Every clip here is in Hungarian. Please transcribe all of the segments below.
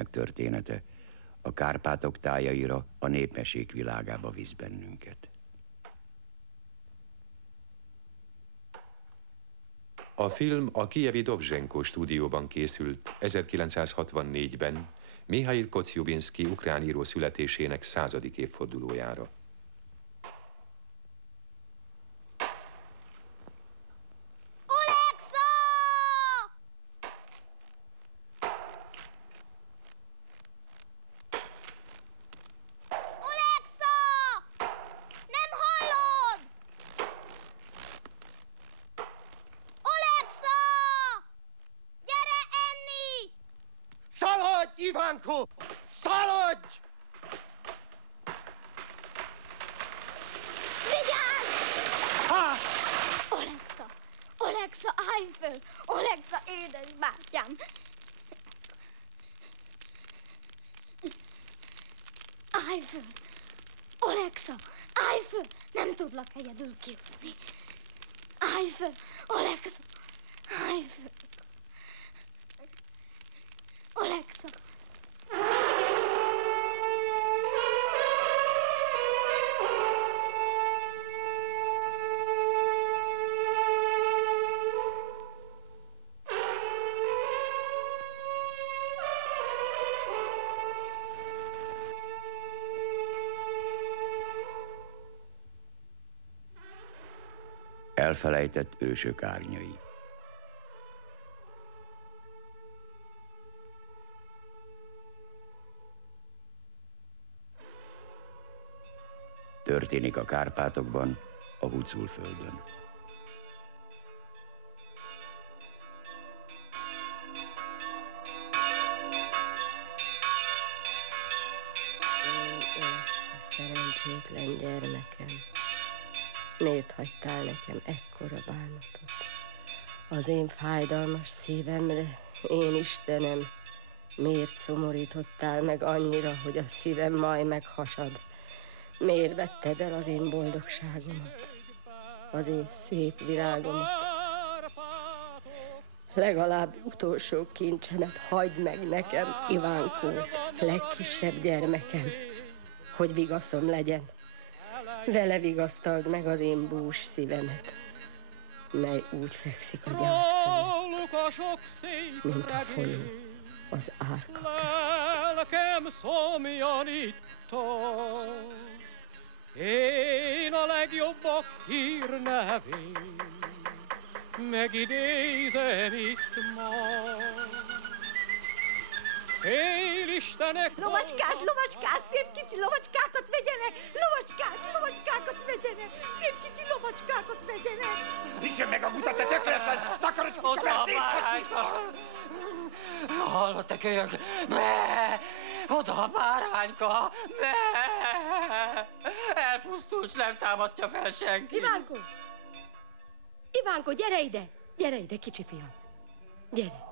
életének története, a Kárpátok tájaira, a népmesék világába visz bennünket. A film a kijevi Dovzsenko stúdióban készült 1964-ben Mihail Koczjubinszky ukrán író születésének 100. évfordulójára. Ivánko! Szaladj! Vigyázz! Oleksa! Oleksa, állj föl! Oleksa, édes bátyám! Állj föl! Oleksa, állj föl! Nem tudlak egyedül kiúszni. Állj föl! Oleksa! Állj föl! Oleksa! Elfelejtett ősök árnyai. Történik a Kárpátokban, a Huculföldön. Szerencsétlen gyermekem, miért hagytál nekem ekkora bánatot? Az én fájdalmas szívemre, én Istenem, miért szomorítottál meg annyira, hogy a szívem majd meghasad? Miért vetted el az én boldogságomat, az én szép virágomat? Legalább utolsó kincsemet hagyd meg nekem, Ivánkó, legkisebb gyermekem, hogy vigaszom legyen. Vele vigasztald meg az én bús szívemet, mely úgy fekszik a gyász között, mint a folyó az árka közt. Én a legjobbak hírnevén megidézem itt ma. Félistenek... Lovacskát, szép kicsi lovacskákat vegyenek! Lovacskákat vegyenek! Szép kicsi lovacskákat vegyenek! Üssön meg a gutat, te tökéletlen! Takarodj vissza, mert széthasít! Hallott a kölyök? Ne! Oda a bárányka! Ne! Elpusztult, nem támasztja fel senki! Ivánko, gyere ide! Gyere ide, kicsi fiam! Gyere!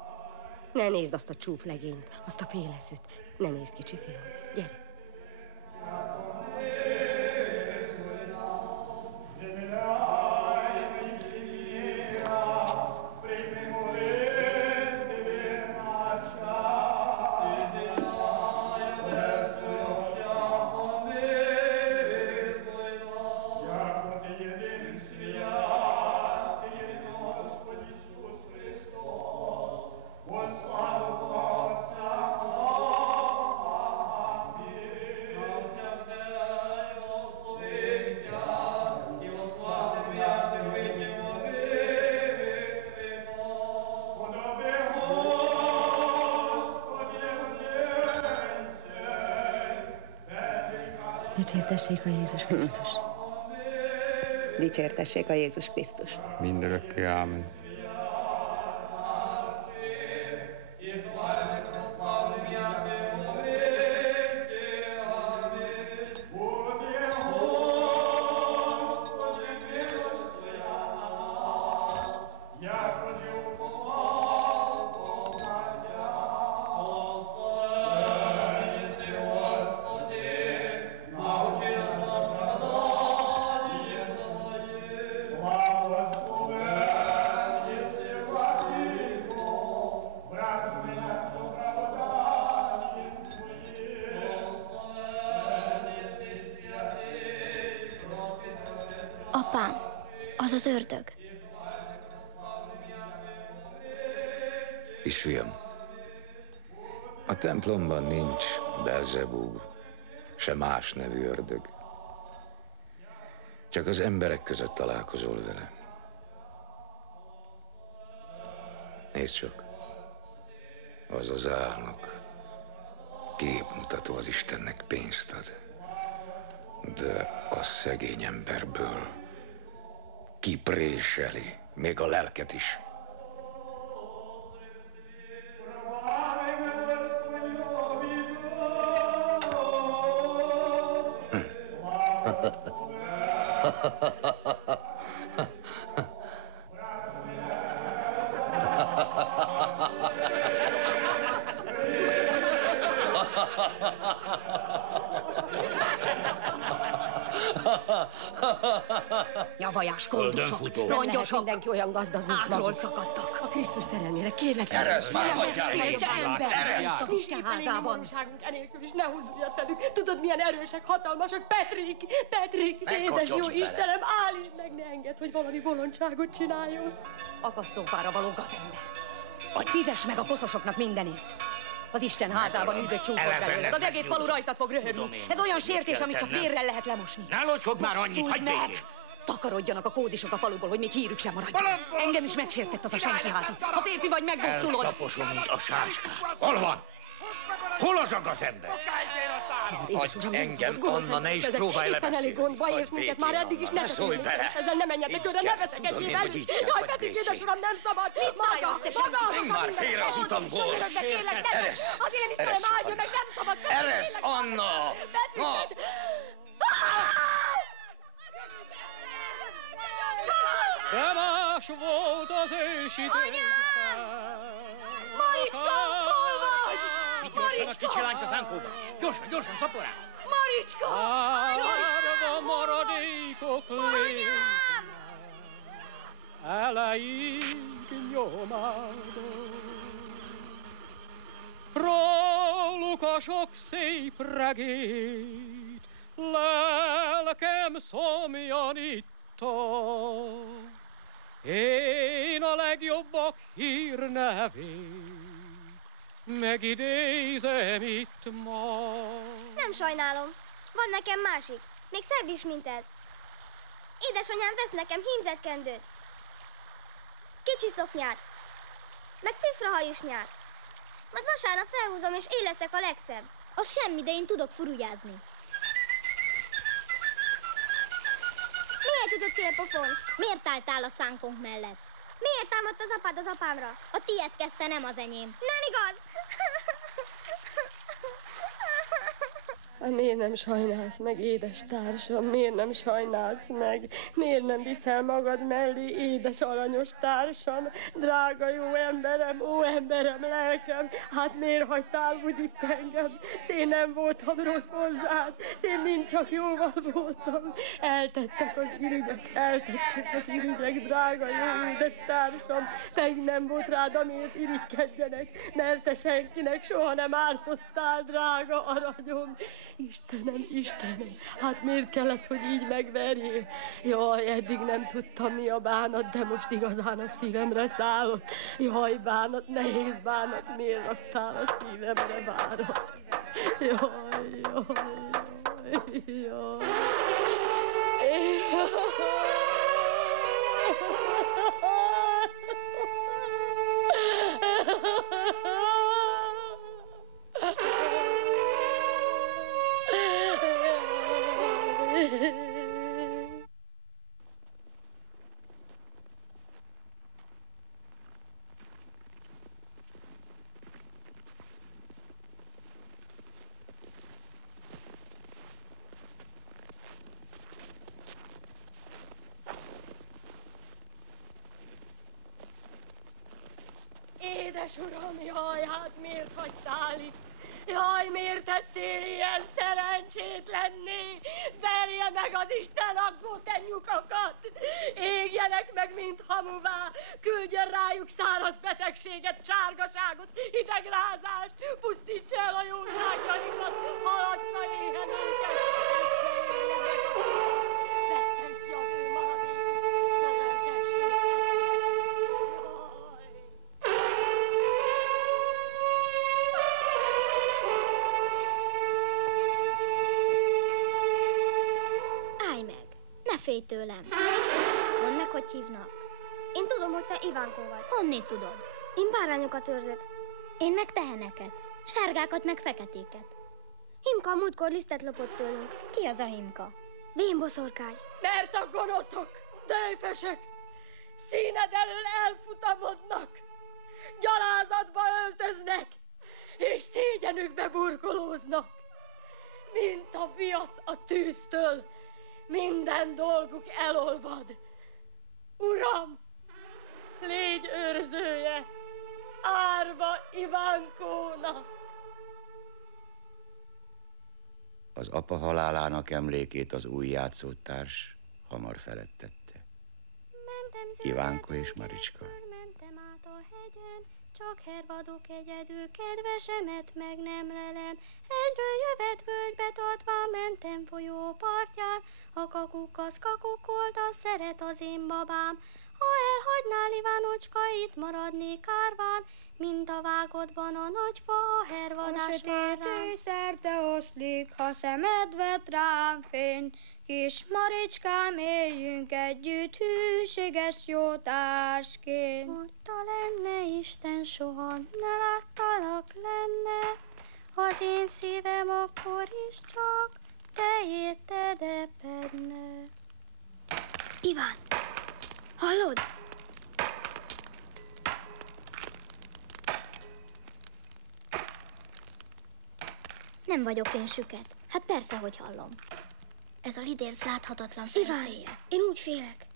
Ne nézd azt a csúflegényt, azt a féleszűt. Ne nézd, kicsi fiam. Gyere! Dicsértessék a Jézus Krisztus. Dicsértessék a Jézus Krisztus. Mindörökké, ámen. Apám, az az ördög. Kisfiam, a templomban nincs Belzebub, se más nevű ördög. Csak az emberek között találkozol vele. Nézd csak, az az álnok, képmutató, az Istennek pénzt ad. De a szegény emberből kipréseli még a lelket is. Nyavajás koldusok, rongyosok, mindenki olyan gazdag, mint átról maguk. szakadtak. A Krisztus szerelmére, kérlek. Eresz már, hagyjál! Eresz! Az Isten házában. Valóságunk enélkül is ne húzz újat velük. Tudod, milyen erősek, hatalmasak. Petrik, édes jó Istenem, állítsd meg, ne engedd, hogy valami bolondságot csináljon. Akasztófára való gazember. Fizess meg a koszosoknak mindenért. Az Isten házában űzött csúfot belőled. Az egész falu rajtad fog röhögni. Ez olyan sértés, amit csak vérrel lehet lemosni. Ne locsogd már annyit, hagyd meg! békén! Takarodjanak a kódisok a faluból, hogy még hírük sem maradjon. Engem is megsértett az a senkiházi. Ha férfi vagy, megbosszulod. Eltaposom, mint a sáskát. Hol van? Hol az a gazember? Hagyj engem, Anna, ne is próbálj Éppen elég lebeszélni. gondba ért minket már eddig is, ne szólj bele. ezzel ne menjetek körre, ne veszekedjél velünk. Jaj, Petrik, édes uram, nem szabad. Menj már félre az utamból. Eresz! Az én Istenem, áldja meg, nem szabad. Eresz, Anna! Na! De más volt az ősi időkben. Maricska, hol vagy? Maricska! A kicsi lányt az ánkóba. Gyorsan, szaporál! Maricska! Árva maradékok lépnek, eleig nyomádon. Róluk a sok szép regét, lelkem szomjanítta. Én a legjobbak hírnevét megidézem itt ma. Nem sajnálom. Van nekem másik. Még szebb is, mint ez. Édesanyám vesz nekem hímzettkendőt. Kicsi szoknyát. Meg cifrahajisnyát. Majd vasárnap felhúzom, és én leszek a legszebb. Az semmi, de én tudok furujázni. Miért ütöttél pofon? Miért álltál a szánkunk mellett? Miért támadt az apád az apámra? A tiéd kezdte, nem az enyém. Nem igaz! Hát miért nem sajnálsz meg, édes társam? Miért nem sajnálsz meg? Miért nem viszel magad mellé, édes aranyos társam? Drága jó emberem, ó emberem, lelkem, hát miért hagytál úgy itt engem? Én nem voltam rossz hozzád, én mind csak jóval voltam. Eltettek az irigyek, drága jó édes társam. Meg nem volt rád, amiért irigykedjenek, mert te senkinek soha nem ártottál, drága aranyom. Istenem, hát miért kellett, hogy így megverjél? Jaj, eddig nem tudtam, mi a bánat, de most igazán a szívemre szállott. Jaj, bánat, nehéz bánat, miért raktál a szívemre várat? Jaj. Édes uram, jaj, hát miért hagytál itt? Jaj, miért tettél ilyen szerencsétlenné? Verje meg az Isten aggó te nyukakat! Égjenek meg, mint hamuvá! Küldjön rájuk száraz betegséget, sárgaságot, hidegrázást! Pusztítsa el a jószágjaikat, halassza éhen őket! Egysélje meg a tüzet! Vesszen ki az ő maradékát! félj tőlem. Mondd meg, hogy hívnak. Én tudom, hogy te Ivánkó vagy. Honnét tudod? Én bárányokat őrzök. Én meg teheneket. Sárgákat meg feketéket. Himka a múltkor lisztet lopott tőlünk. Ki az a Himka? Vén boszorkány. Mert a gonoszok, népesek, színed elől elfutamodnak, gyalázatba öltöznek, és szégyenükbe burkolóznak. Mint a viasz a tűztől, minden dolguk elolvad. Uram, légy őrzője, árva Ivánkónak! Az apa halálának emlékét az új játszótárs hamar feledtette. Ivánko és Maricska. Mentem át a hegyen, csak hervadok egyedül, kedvesemet meg nem lelem. Egyről jövet völgybe tartva mentem folyó partján, a kakuk az kakukolt, az szeret az én babám. Ha elhagynál, Ivánocska, itt maradnék árván, mint a vágodban a nagy fa, a hervadás vár rám. Szerte oszlik, ha szemed vet rám fény, kis Maricskám, éljünk együtt hűséges jó társként. Mondta lenne Isten, soha ne láttalak lenne, az én szívem akkor is csak tejét tedepedne. Iván, hallod? Nem vagyok én süket. Hát persze, hogy hallom. Ez a lidérc láthatatlan fejszéje. Iván, én úgy félek.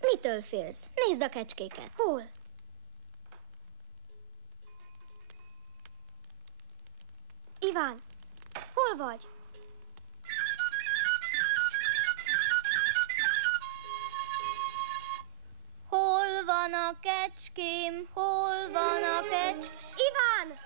Mitől félsz? Nézd a kecskéket. Hol? Iván, hol vagy? Hol van a kecském? Hol van a kecském? Iván!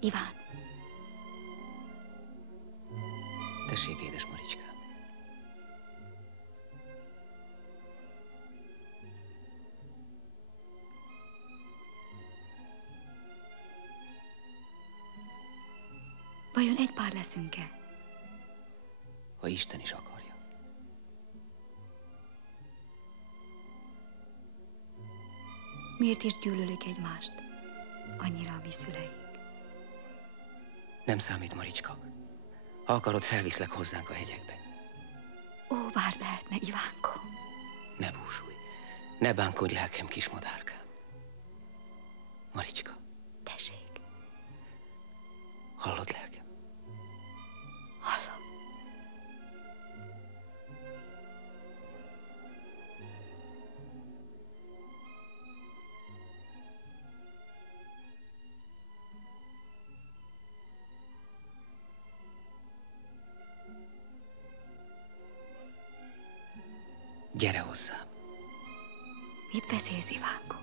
Iván. Tessék, édes Maricskám. Vajon egy pár leszünk-e? Ha Isten is akarja. Miért is gyűlölik egymást annyira a mi szüleik? Nem számít, Maricska. Ha akarod, felviszlek hozzánk a hegyekbe. Ó, bár lehetne, Ivánko. Ne búsulj. Ne bánkodj, lelkem, kis madárkám. Maricska. Tessék. Hallod, lelkem? Hallom. Gyere hozzám. Mit beszélsz, Ivánko?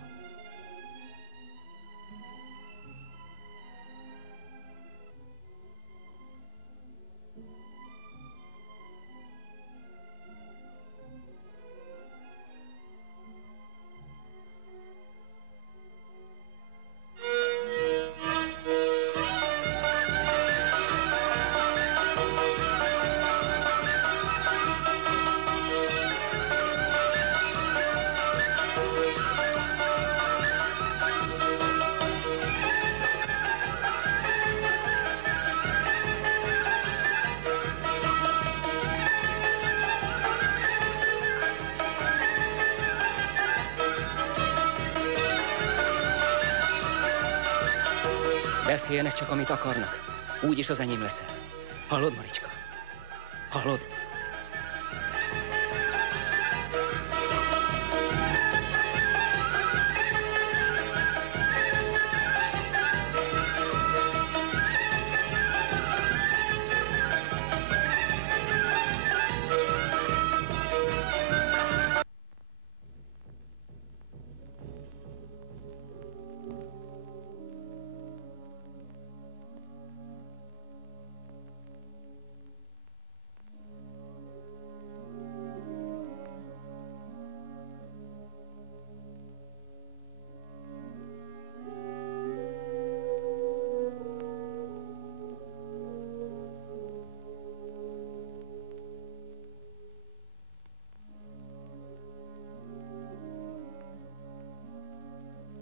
Beszéljenek csak, amit akarnak. Úgyis az enyém leszel. Hallod, Maricska? Hallod?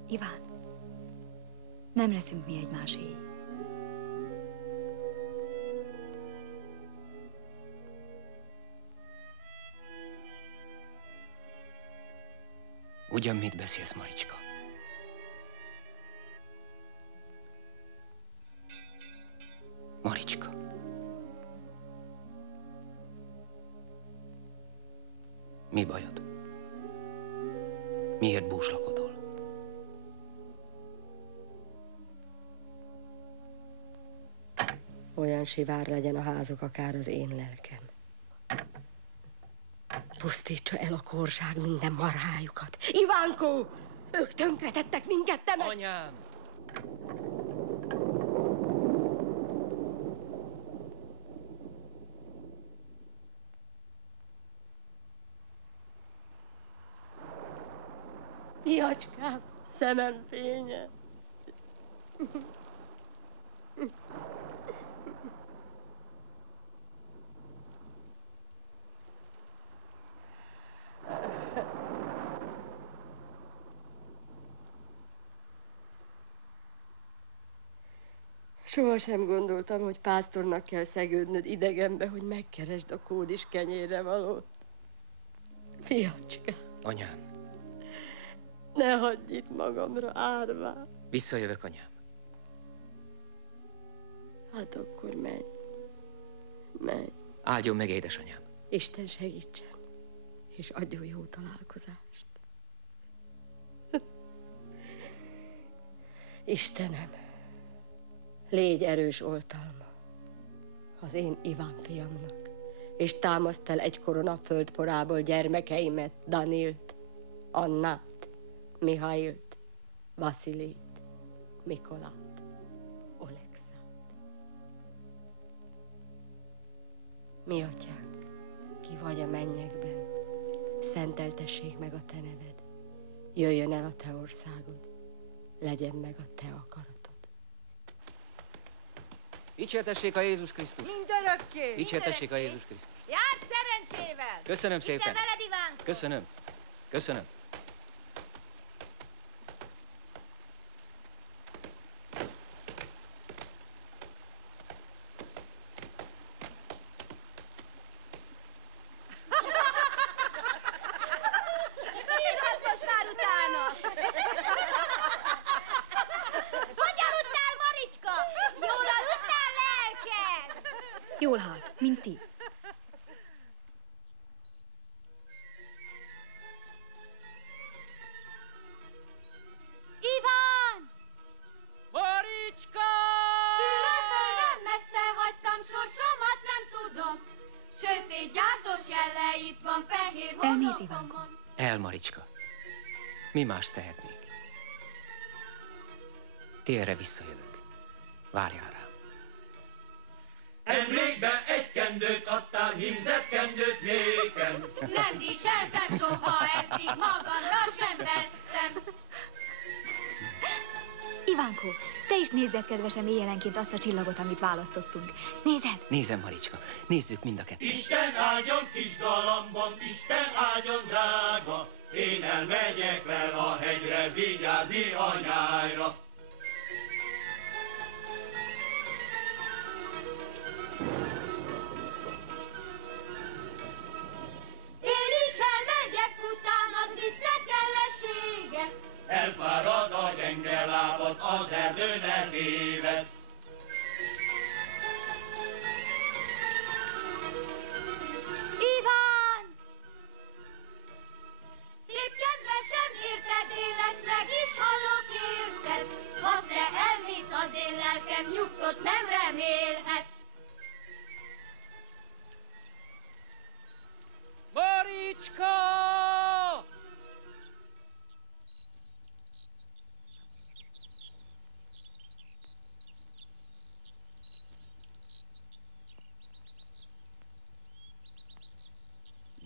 Iván, nem leszünk mi egymáséi. Ugyan mit beszélsz, Maricska? Maricska. Mi bajod? Miért búslakodol? Olyan sivár legyen a házuk, akár az én lelkem. Pusztítsa el a korzság minden marhájukat. Ivánko! Ők tönkretettek minket, te meg... Anyám! Fiacskám, szemem fénye. Sohasem gondoltam, hogy pásztornak kell szegődnöd idegenbe, hogy megkeresd a kódis kenyérre valót. Fiacska. Anyám. Ne hagyj itt magamra árvá. Visszajövök, anyám. Hát akkor menj. Menj. Áldjon meg, édesanyám. Isten segítsen, és adjon jó találkozást. Istenem, légy erős oltalma az én Iván fiamnak, és támaszt el egykor a földporából gyermekeimet, Danilt, Annát, Mihailt, Vasilit, Mikolát. Olekszát. Mi atyánk, ki vagy a mennyekben, szenteltessék meg a te neved. Jöjjön el a te országod, legyen meg a te akaratod. Dicsértessék a Jézus Krisztus! Mindörökké! Dicsértessék a Jézus Krisztus! Járj szerencsével! Köszönöm szépen! Isten veled, Ivánko! Köszönöm. Köszönöm. Sírhat most már utána! Hogy aludtál, Maricska? Jól aludtál, lelkem? Jól hát, mint ti. Iván! Maricska! Szülőföldön messze hagytam, sorsomat nem tudom. Sötét gyászos jelle itt van fehér Elmész, Ivánko? homlokomon. El, Maricska. Mi más tehetnék? Térre visszajövök. Várjál rám. Emlékbe egy kendőt adtál, hímzett kendőt nékem. Nem viseltem soha eddig, magamra sem vettem. Ivánko, te is nézzed kedvesen éjjelenként azt a csillagot, amit választottunk. Nézed? Nézem, Maricska. Nézzük mind a kettőt. Isten áldjon kis galambom, Isten áldjon drága. Én elmegyek fel a hegyre vigyázni anyára. Én is elmegyek utánad, viszek ellenséget. Elfárad a gyenge lábad, az erdőnek évet. Iván! Szép kedvesem, érted, élek, meg is halok, érted? Ha te elmész, az én lelkem nyugtot nem remélhet. Maricska!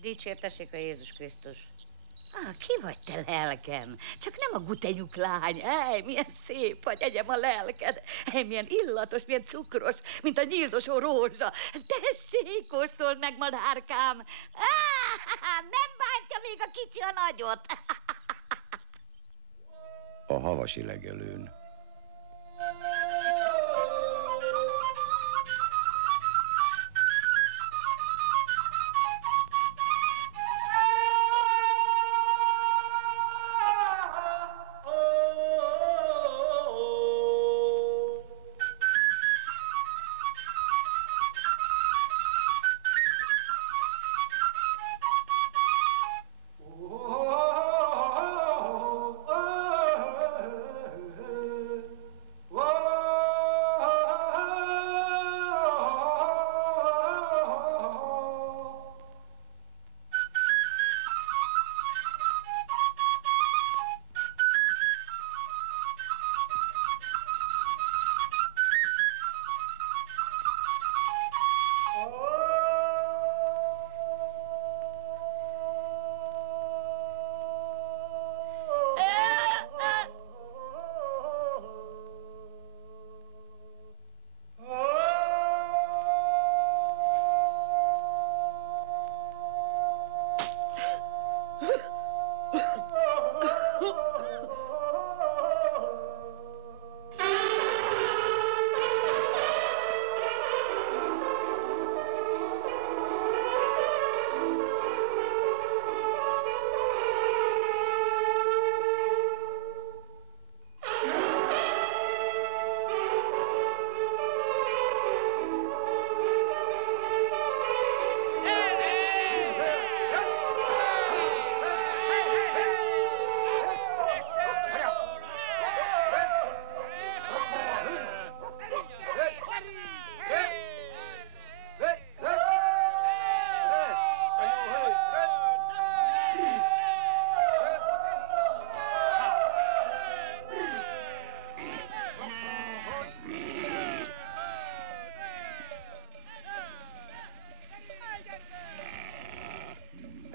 Dicsértessék a Jézus Krisztus. Ki vagy te, lelkem? Csak nem a gutenyuk lány. Milyen szép vagy, egyem a lelked. Milyen illatos, milyen cukros, mint a nyíldosó rózsa. Tessék, kóstold meg, madárkám. Nem bántja még a kicsi a nagyot. A havasi legelőn.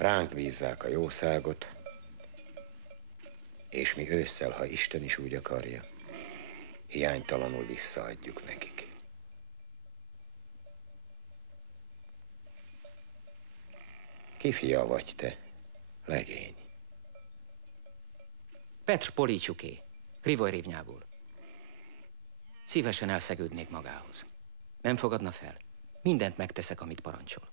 Ránk bízzák a jószágot, és mi ősszel, ha Isten is úgy akarja, hiánytalanul visszaadjuk nekik. Ki fia vagy te, legény? Petr Polícsuké, Krivoj-Rivnyából. Szívesen elszegődnék magához. Nem fogadna fel? Mindent megteszek, amit parancsol.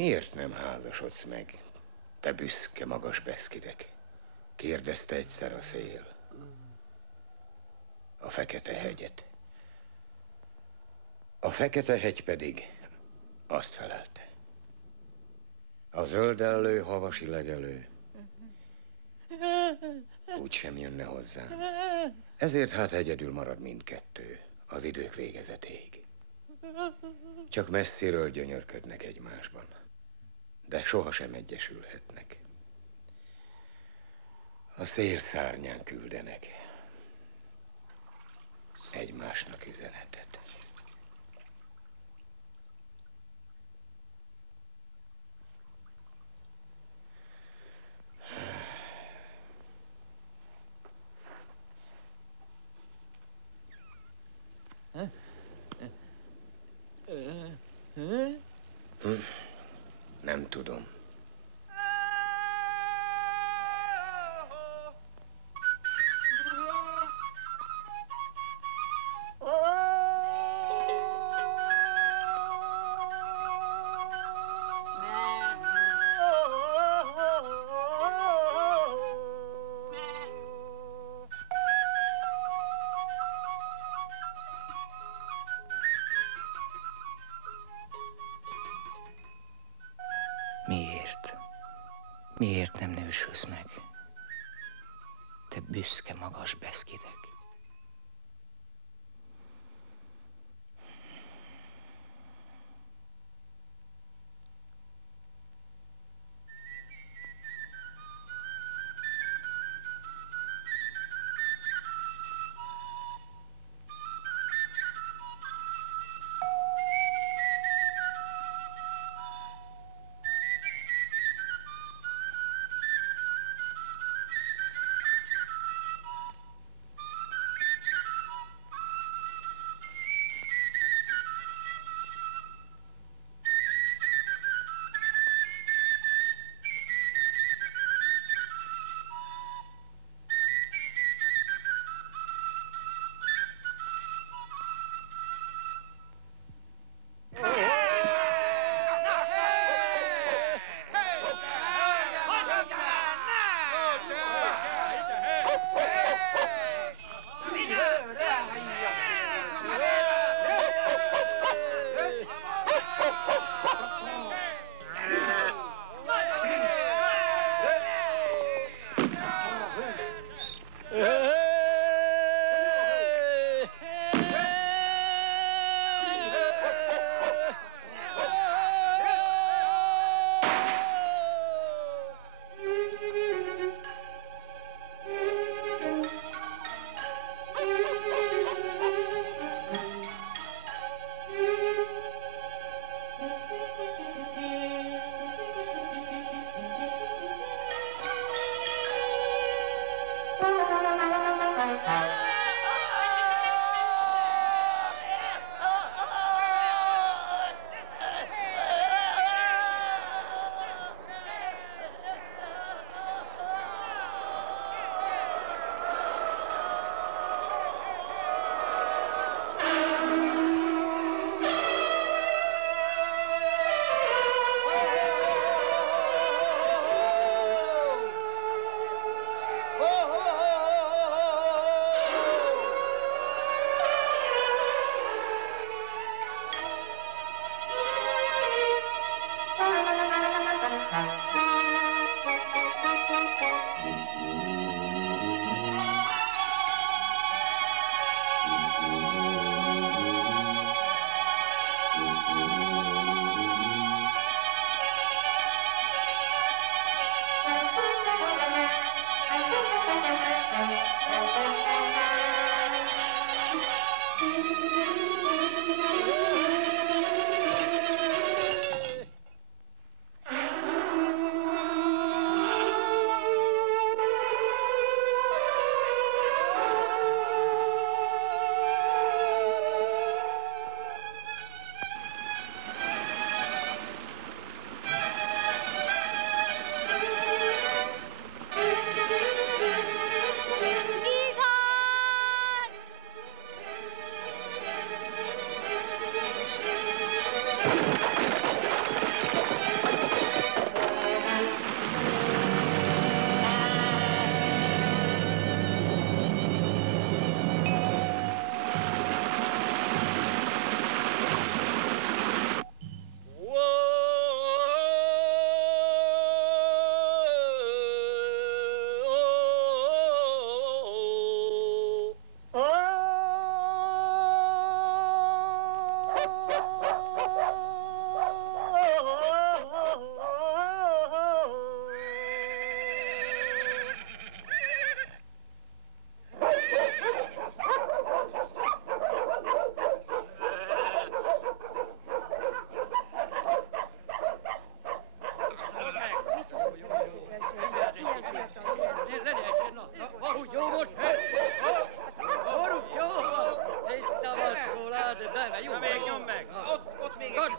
Miért nem házasodsz meg, te büszke magas Beszkidek? Kérdezte egyszer a szél. A Fekete-hegyet. A Fekete-hegy pedig azt felelte. A zöldellő havasi legelő úgy sem jönne hozzám. Ezért hát egyedül marad mindkettő az idők végezetéig. Csak messziről gyönyörködnek egymásban, de sohasem egyesülhetnek. A szél szárnyán küldenek egymásnak üzenetet. Nem tudom. Miért? Miért nem nősülsz meg? Te büszke magas Beszkidek.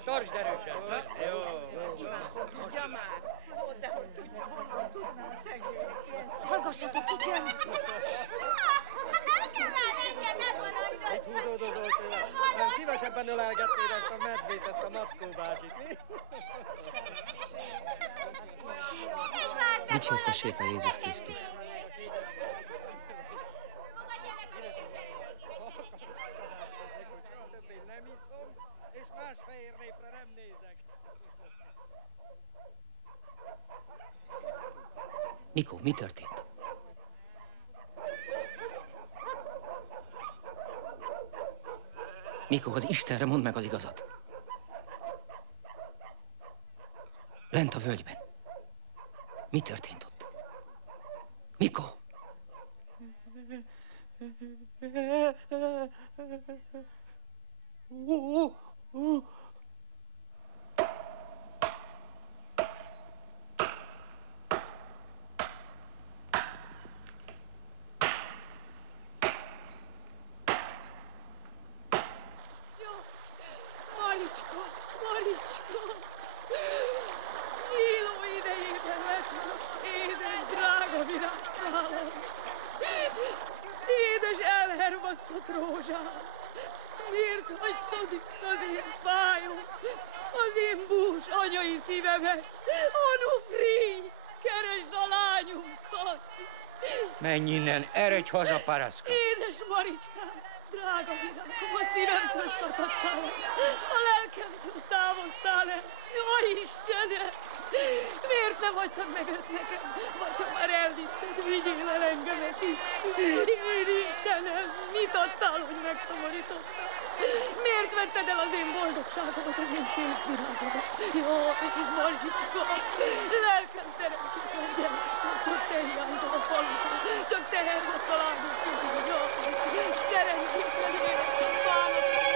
Tartsd erősen. Jó. Tudja már. Hallgassatok, kik jön. Mit húzódozol tőle? Szívesebben ölelgetnéd ezt a medvét, ezt a Mackó bácsit, mi? Dicsértessék a Jézus Krisztus. Nem iszom, és más fehér népre nem nézek. Mikó, mi történt? Mikó, az Istenre mondd meg az igazat. Lent a völgyben. Mi történt ott? Mikó? Maricska, Maricska! Nyíló idejében lett most édes, drága virágszálam. Édes elhervasztott rózsám. Miért hagytad itt az én fájó, az én bús anyai szívemet? Onufri, keresd a lányunkat! Menj innen, eredj haza, paraszka! Édes Maricskám, drága virágom, a szívemtől szakadtál el, a lelkemtől távoztál el. Jaj, Istenem! Miért nem hagytad meg őt nekem? Vagy ha már elvitted, vigyél el engemet itt. Én Istenem, mit adtál, hogy megszomorítottál? Miért vetted el az én boldogságomat, az én szép virágomat? Jaj, Maricska, lelkem szerencsétlen gyermekem, csak te hiányzol a falukon, csak te hervedsz a lányok közül. Jaj, szerencsétlen életem, bánatom.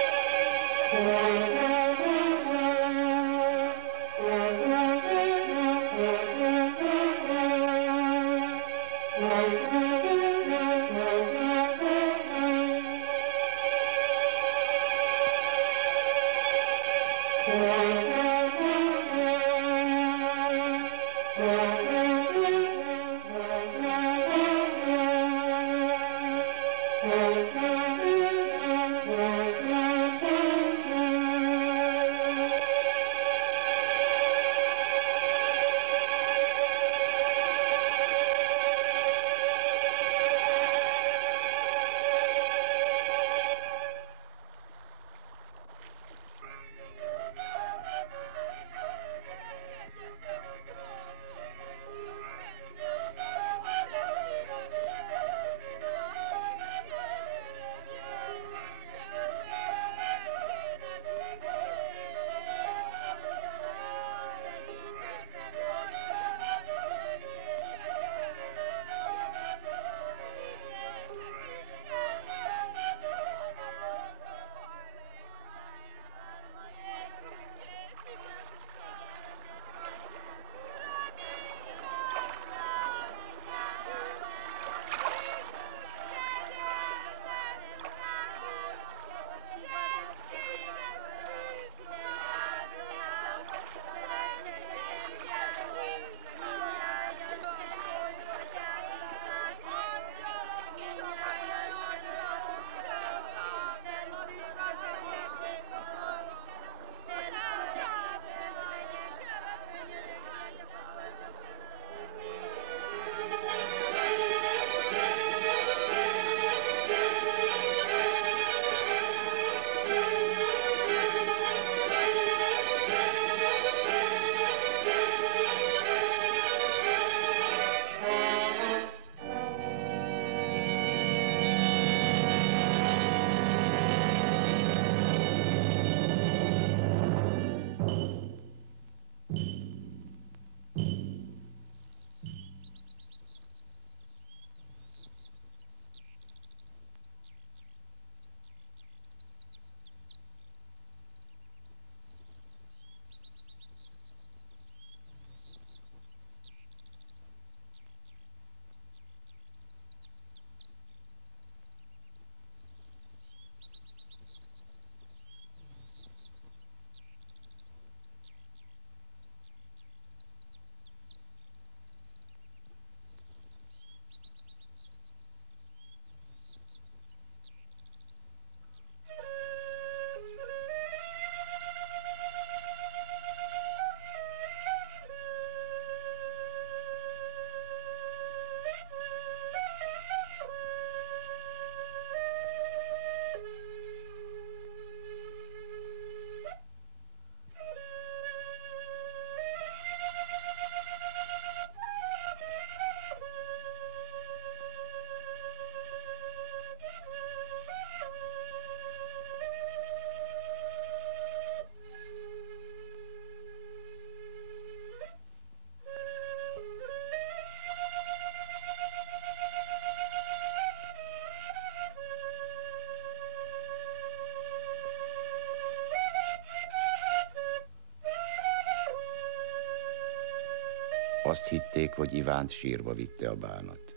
Azt hitték, hogy Ivánt sírba vitte a bánat.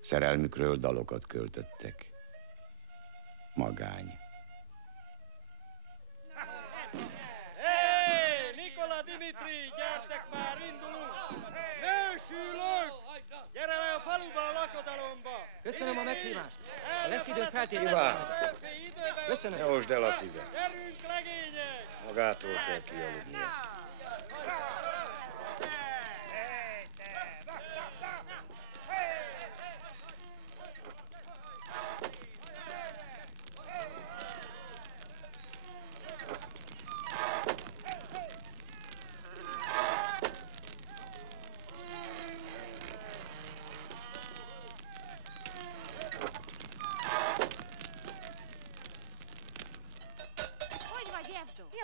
Szerelmükről dalokat költöttek. Magány. Hé, Nikola, Dimitri, gyertek már, indulunk! Nősülők! Gyere le a faluba, a lakodalomba! Köszönöm a meghívást. Ha lesz idő, feltérjük. Köszönöm. Ne hozd el a tüzet. Gyerünk, legények! Magától kell kialudnia.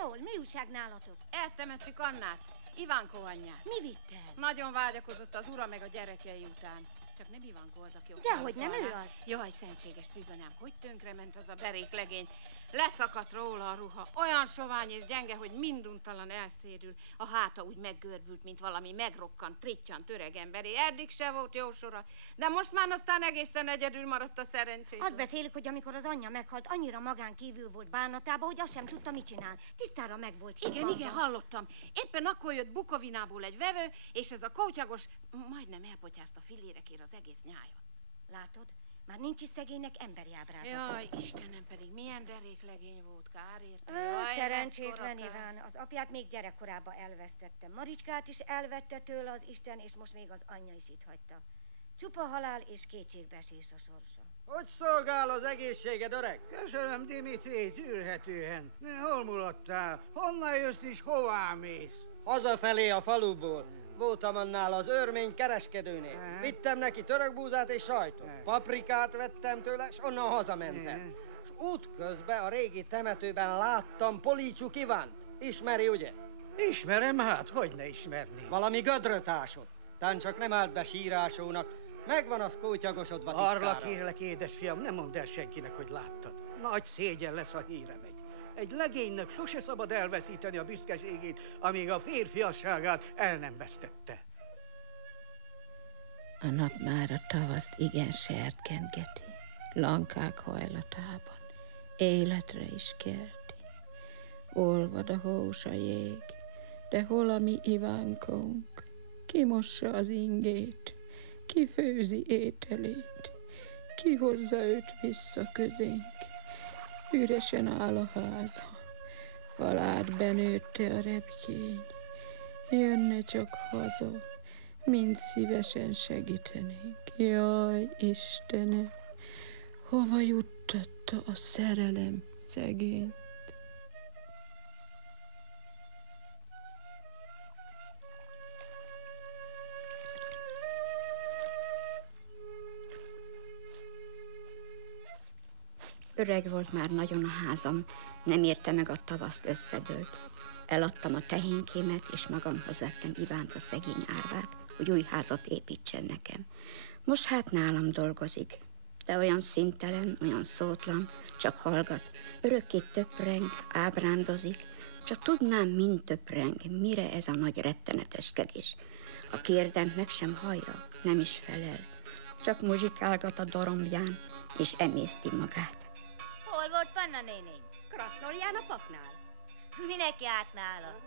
Jól, mi újság nálatok? Eltemettük Annát, Ivánkó anyját. Mi vitt el? Nagyon vágyakozott az ura meg a gyerekei után. Csak nem Ivánkó az, aki ott Dehogy nem ő az. Jaj, szentséges szűzanyám, hogy tönkrement az a derék legény. Leszakadt róla a ruha, olyan sovány és gyenge, hogy minduntalan elszédül. A háta úgy meggörbült, mint valami megrokkant, trittyant öregemberé. Eddig se volt jó sora, de most már aztán egészen egyedül maradt a szerencsét. Azt beszélik, hogy amikor az anyja meghalt, annyira magán kívül volt bánatában, hogy azt sem tudta, mit csinál. Tisztára meg volt hibban. Igen, hallottam. Éppen akkor jött Bukovinából egy vevő, és ez a kótyagos majdnem elpotyázta fillérekért az egész nyájat. Látod? Már nincs is szegénynek emberi ábrázata. Jaj, Istenem, pedig milyen derék legény volt, kár érte. Szerencsétlen Iván, az apját még gyerekkorában elvesztette. Maricskát is elvette tőle az Isten, és most még az anyja is itt hagyta. Csupa halál és kétségbeesés a sorsa. Hogy szolgál az egészséged, öreg? Köszönöm, Dimitri, tűrhetően. Hol muladtál? Honnan jössz és hová mész? Hazafelé a faluból. Voltam annál az örmény kereskedőnél. Vittem neki törökbúzát és sajtot. Paprikát vettem tőle, és onnan hazamentem. És útközben a régi temetőben láttam Polícsuk Ivánt. Ismeri, ugye? Ismerem, hát, hogy ne ismerni. Valami gödröt ásott. Tán csak nem állt be sírásónak. Megvan az kótyagosodva tisztára. Arra kérlek, édesfiam, nem mondd el senkinek, hogy láttad. Nagy szégyen lesz, ha híre megy. Egy legénynek sose szabad elveszíteni a büszkeségét, amíg a férfiasságát el nem vesztette. A nap már a tavaszt igen serkengeti, lankák hajlatában, életre is kerti. Olvad a hós a jég, de hol a mi Ivánkónk? Ki mossa az ingét, ki főzi ételét, ki hozza őt vissza közénk? Üresen áll a háza, falát benőtte a repkény. Jönne csak haza, mind szívesen segítenénk. Jaj, Istenem, hova juttatta a szerelem szegényt? Öreg volt már nagyon a házam, nem érte meg a tavaszt, összedőlt. Eladtam a tehénkémet, és magamhoz vettem Ivánt, a szegény árvát, hogy új házat építsen nekem. Most hát nálam dolgozik, de olyan színtelen, olyan szótlan, csak hallgat. Örökké töpreng, ábrándozik, csak tudnám, mind töpreng, mire ez a nagy retteneteskedés. A kérdem meg sem hallja, nem is felel, csak muzsikálgat a dorombján, és emészti magát. Hol volt Panna nénény? Krasznolján a papnál. Minek járt nála?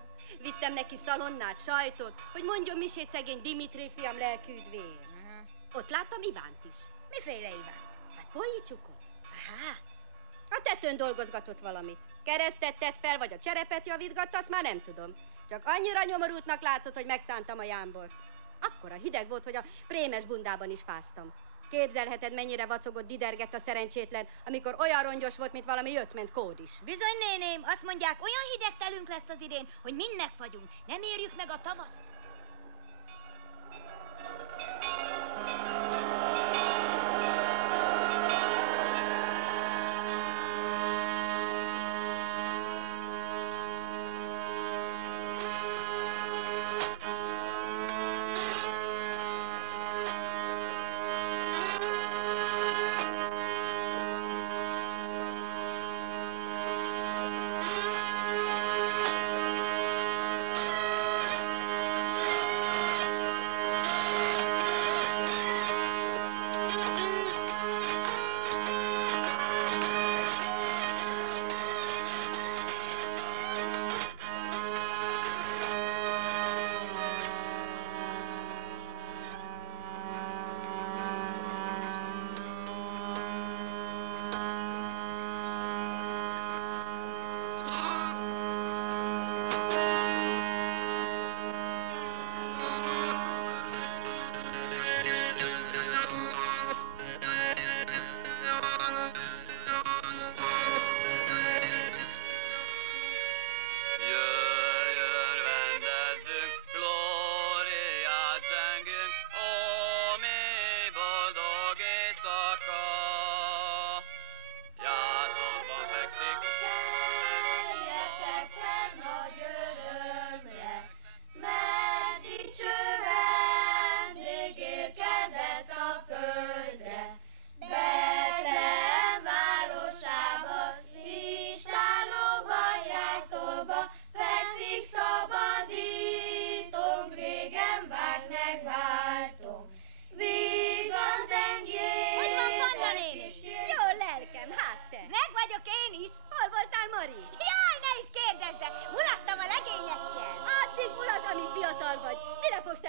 Vittem neki szalonnát, sajtot, hogy mondjon misét szegény Dimitri fiam lelkűdvér. Ott láttam Ivánt is. Miféle Ivánt? Hát Polícsukot. Aha. A tetőn dolgozgatott valamit. Keresztet tett fel, vagy a cserepet javítgatta, azt már nem tudom. Csak annyira nyomorultnak látszott, hogy megszántam a jámbort. Akkora hideg volt, hogy a prémes bundában is fáztam. Képzelheted, mennyire vacogott, didergett a szerencsétlen, amikor olyan rongyos volt, mint valami jöttment kód is. Bizony, néném, azt mondják, olyan hideg telünk lesz az idén, hogy mind megfagyunk. Nem érjük meg a tavaszt.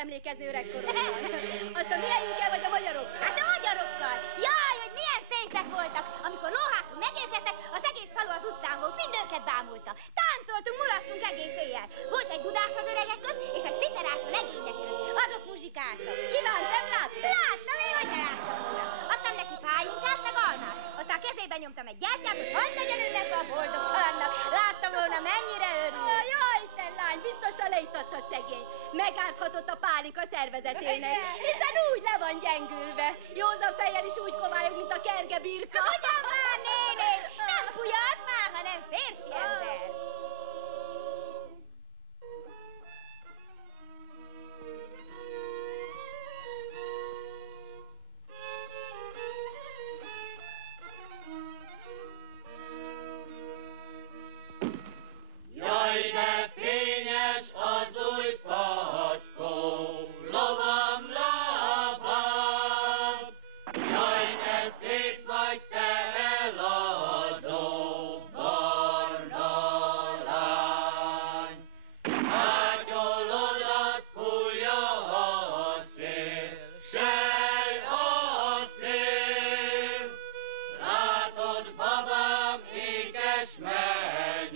emlékezni öregkoromban. Azt a mieinkkel vagy a magyarokkal? Hát a magyarokkal! Jaj, hogy milyen szépek voltak! Amikor lóhátul megérkeztek, az egész falu az utcán volt, mind őket bámulta. Táncoltunk, mulattunk egész éjjel. Volt egy dudás az öregek közt, és egy citerás a legények közt. Azok muzsikáltak. Kíván, nem láttad? Láttam, én hogy ne láttam volna. Adtam neki pálinkát, meg almát. Aztán kezében nyomtam egy gyertyát, hogy hagyd legyen önnek a boldogtalannak. Láttam volna, mennyire örül. Jaj, te lány, biztosan leítattad szegényt. Megárthatott a pálinka szervezetének, hiszen úgy le van gyengülve. Józan fejjel is úgy kovályog, mint a kerge birka. Ugyan már, néni, nem pulya az már, hanem férfi ember. Jaj, de fényes az új patkó, lovam lábán. Jaj, de szép vagy te eladó, barna lány. Ágyolodat fújja a szél, sej a szél. Látod, babám, ékes mennyasszony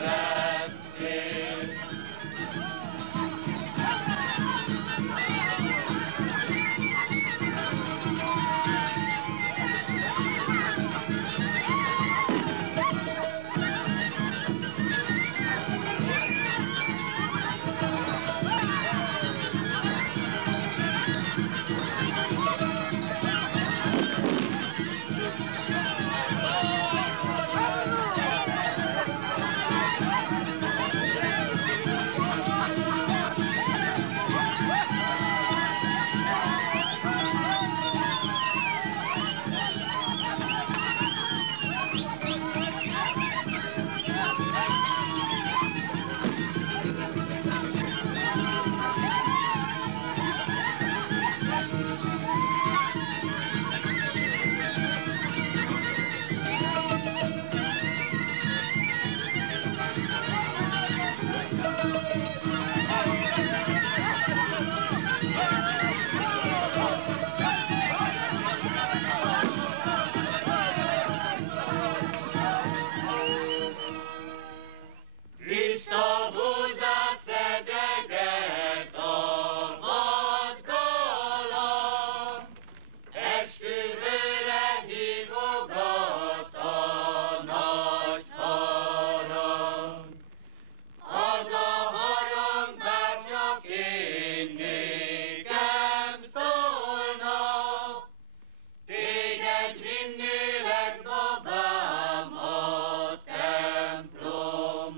lettél. Vissza búzát szedeget a vadgalamb, esküvőre hívogat a nagy harang. Az a harang bárcsak én nékem szólna, téged vinnélek, babám, a templomba.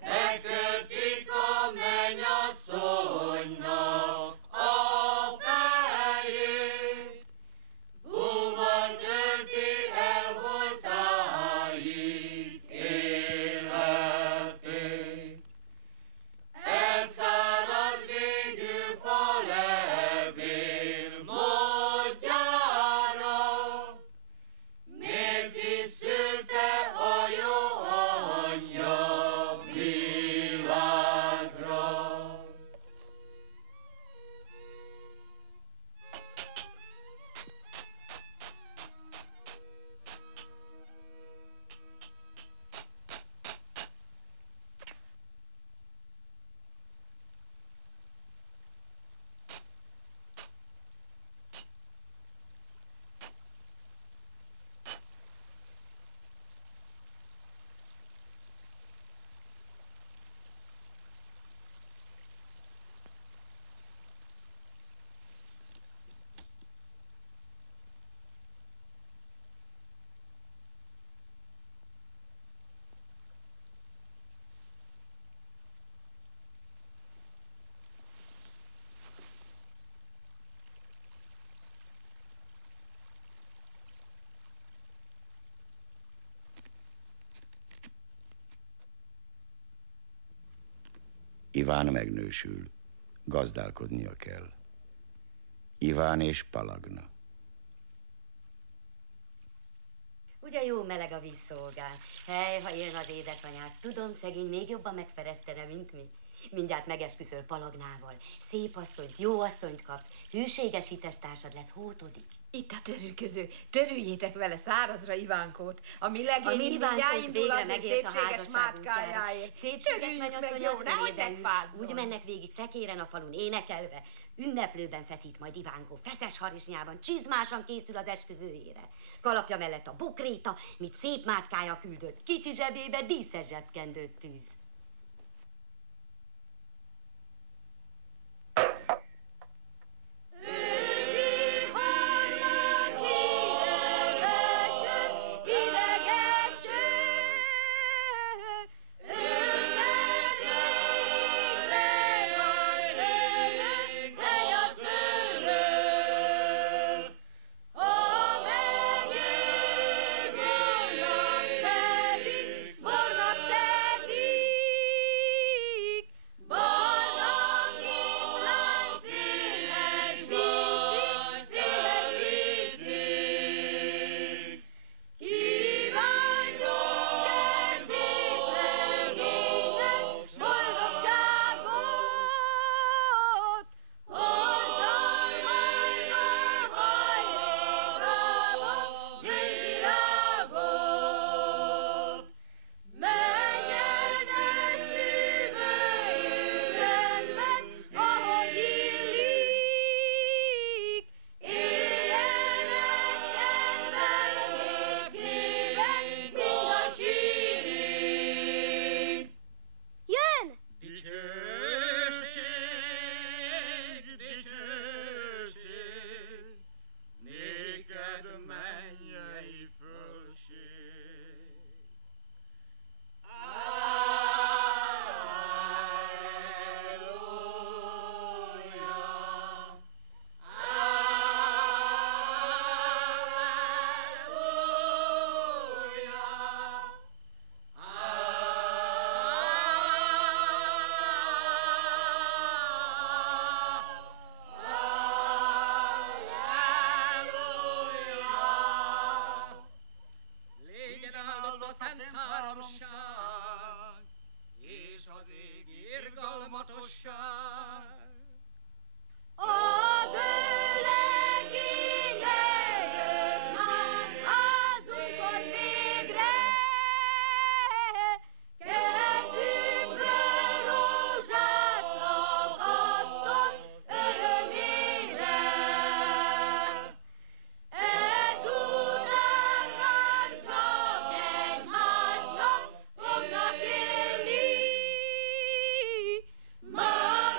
Bekötik a mennyasszonynak a fejét, búval tölti el holtáig életét. Elszárad végül falevél módjára, miért is szülte a jó anyja világra. Iván megnősül, gazdálkodnia kell. Iván és Palagna. Ugye jó meleg a vízszolgál. Hely, ha élne az édesanyád. Tudom, szegény még jobban megferesztene, mint mi. Mindjárt megesküszöl Palagnával. Szép asszonyt, jó asszonyt kapsz, hűséges hitestársad lesz, hótodik. Itt a törülköző. Törüljétek vele szárazra Ivánkót. A mi legényünk mindjárt végre az megért a szépséges házasság mátkájáért. Szépséges mennyasszony az nehogy ölébe ül. megfázzon. Úgy mennek végig szekéren a falun énekelve. Ünneplőben feszít majd Ivánkó, feszes harisnyában, csizmásan készül az esküvőjére. Kalapja mellett a bokréta, mit szép mátkája küldött. Kicsi zsebébe díszes zsebkendőt tűz. Ma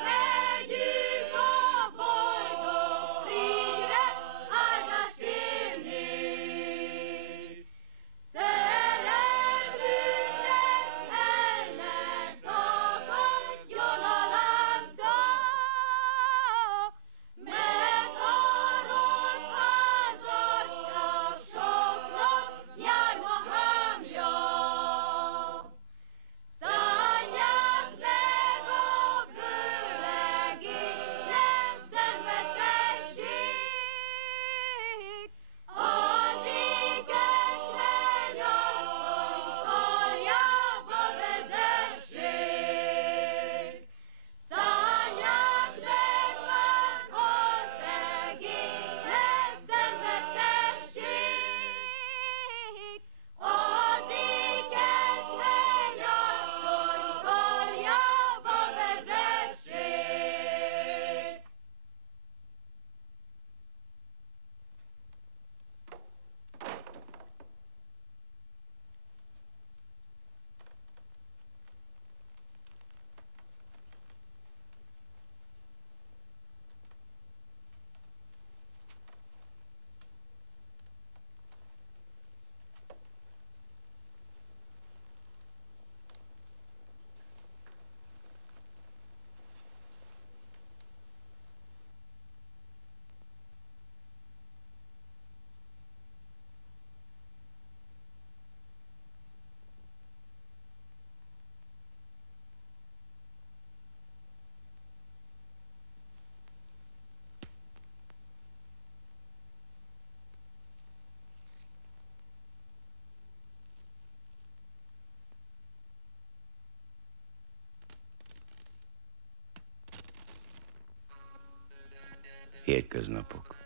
Hétköznapok.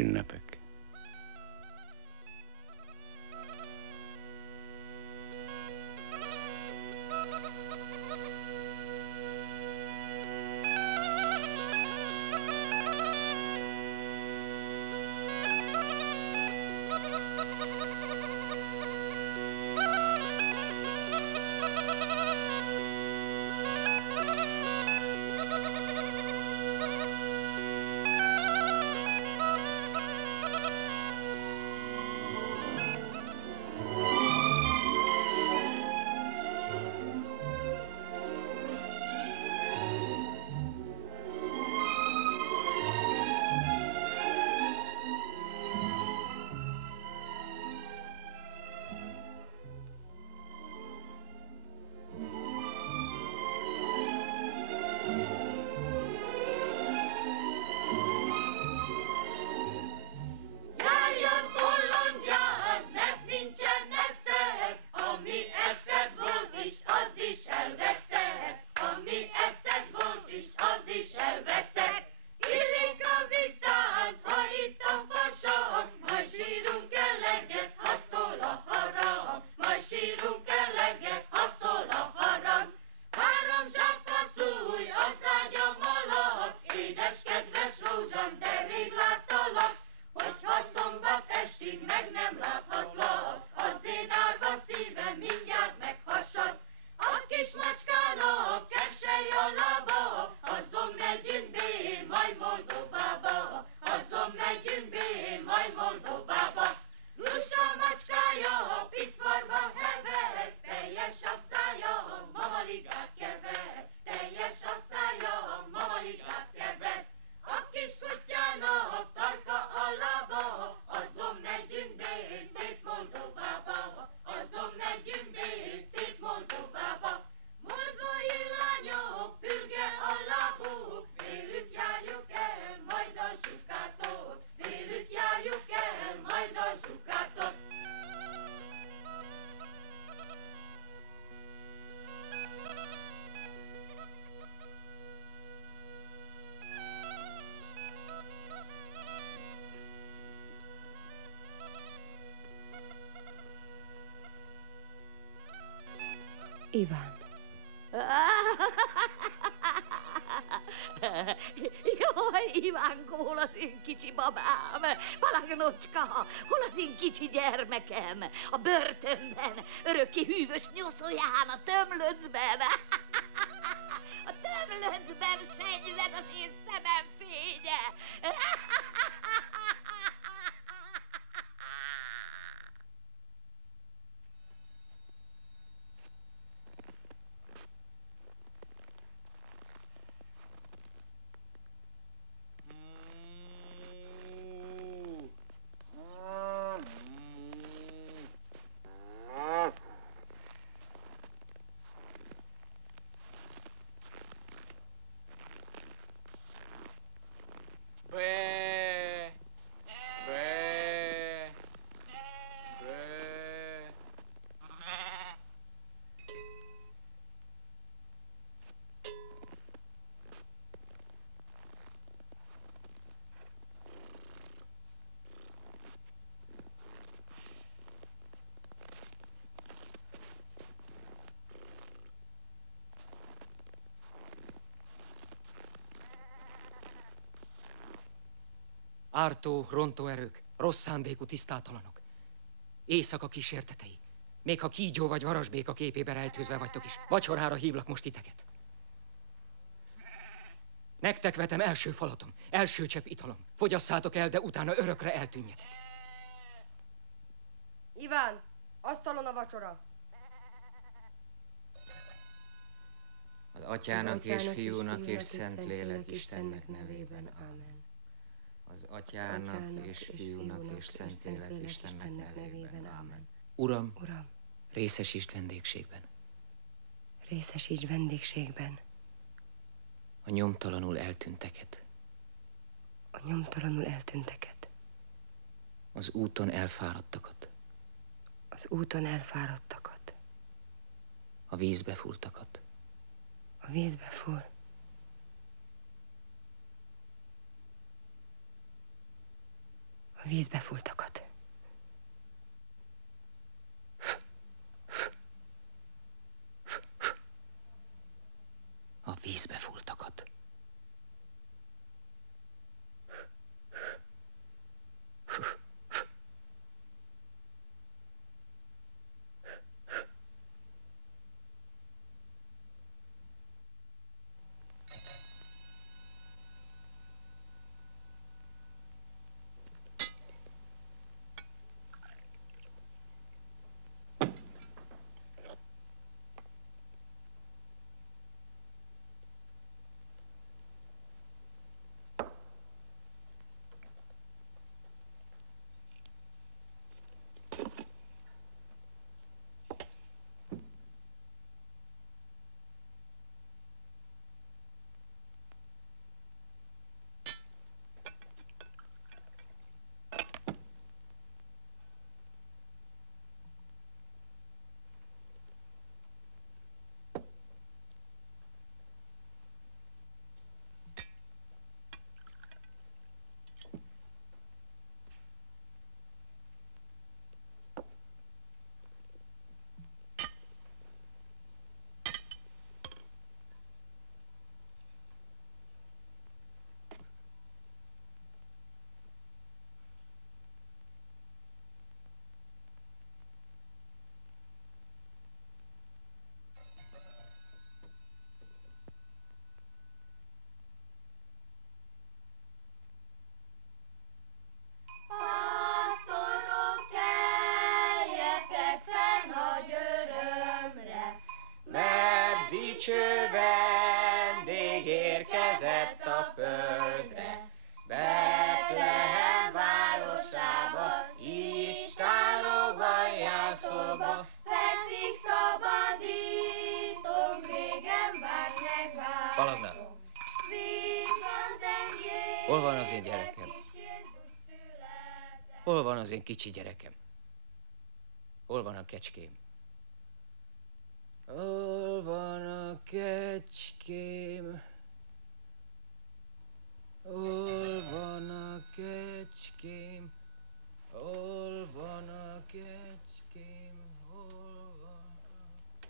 Ünnepek. Iván. Jaj, Ivánkó, hol az én kicsi babám? Palagnocska, hol az én kicsi gyermekem? A börtönben, örökké hűvös nyoszóján, a tömlöcben. A tömlöcben senyved az én szemem fénye. Ártó, rontó erők, rossz szándékú tisztátalanok. Éjszaka kísértetei. Még ha kígyó vagy varasbéka képébe rejtőzve vagytok is, vacsorára hívlak most titeket. Nektek vetem első falatom, első csepp italom. Fogyasszátok el, de utána örökre eltűnjetek. Iván, asztalon a vacsora. Az Atyának és Fiúnak és Szentlélek Istennek nevében. Amen. Az Atyának és Fiúnak és Szentlélek Istennek nevében. Amen. Uram, Uram, részesítsd vendégségben. részesíts vendégségben A nyomtalanul eltűnteket. a nyomtalanul eltűnteket, Az úton elfáradtakat. az úton elfáradtakat, A vízbe fúltakat. a vízbe fúl, a vízbe fúltakat. A vízbe fúltakat. dicső vendég érkezett a földre. Betlehem városába, istálóban jászolva, fekszik szabadítom, régen várt megvárom. Palagna, hol van az én gyerekem? Hol van az én kicsi gyerekem? Hol van a kecském? Hol van a kecském? Hol van a kecském? Hol van a kecském? Hol van a...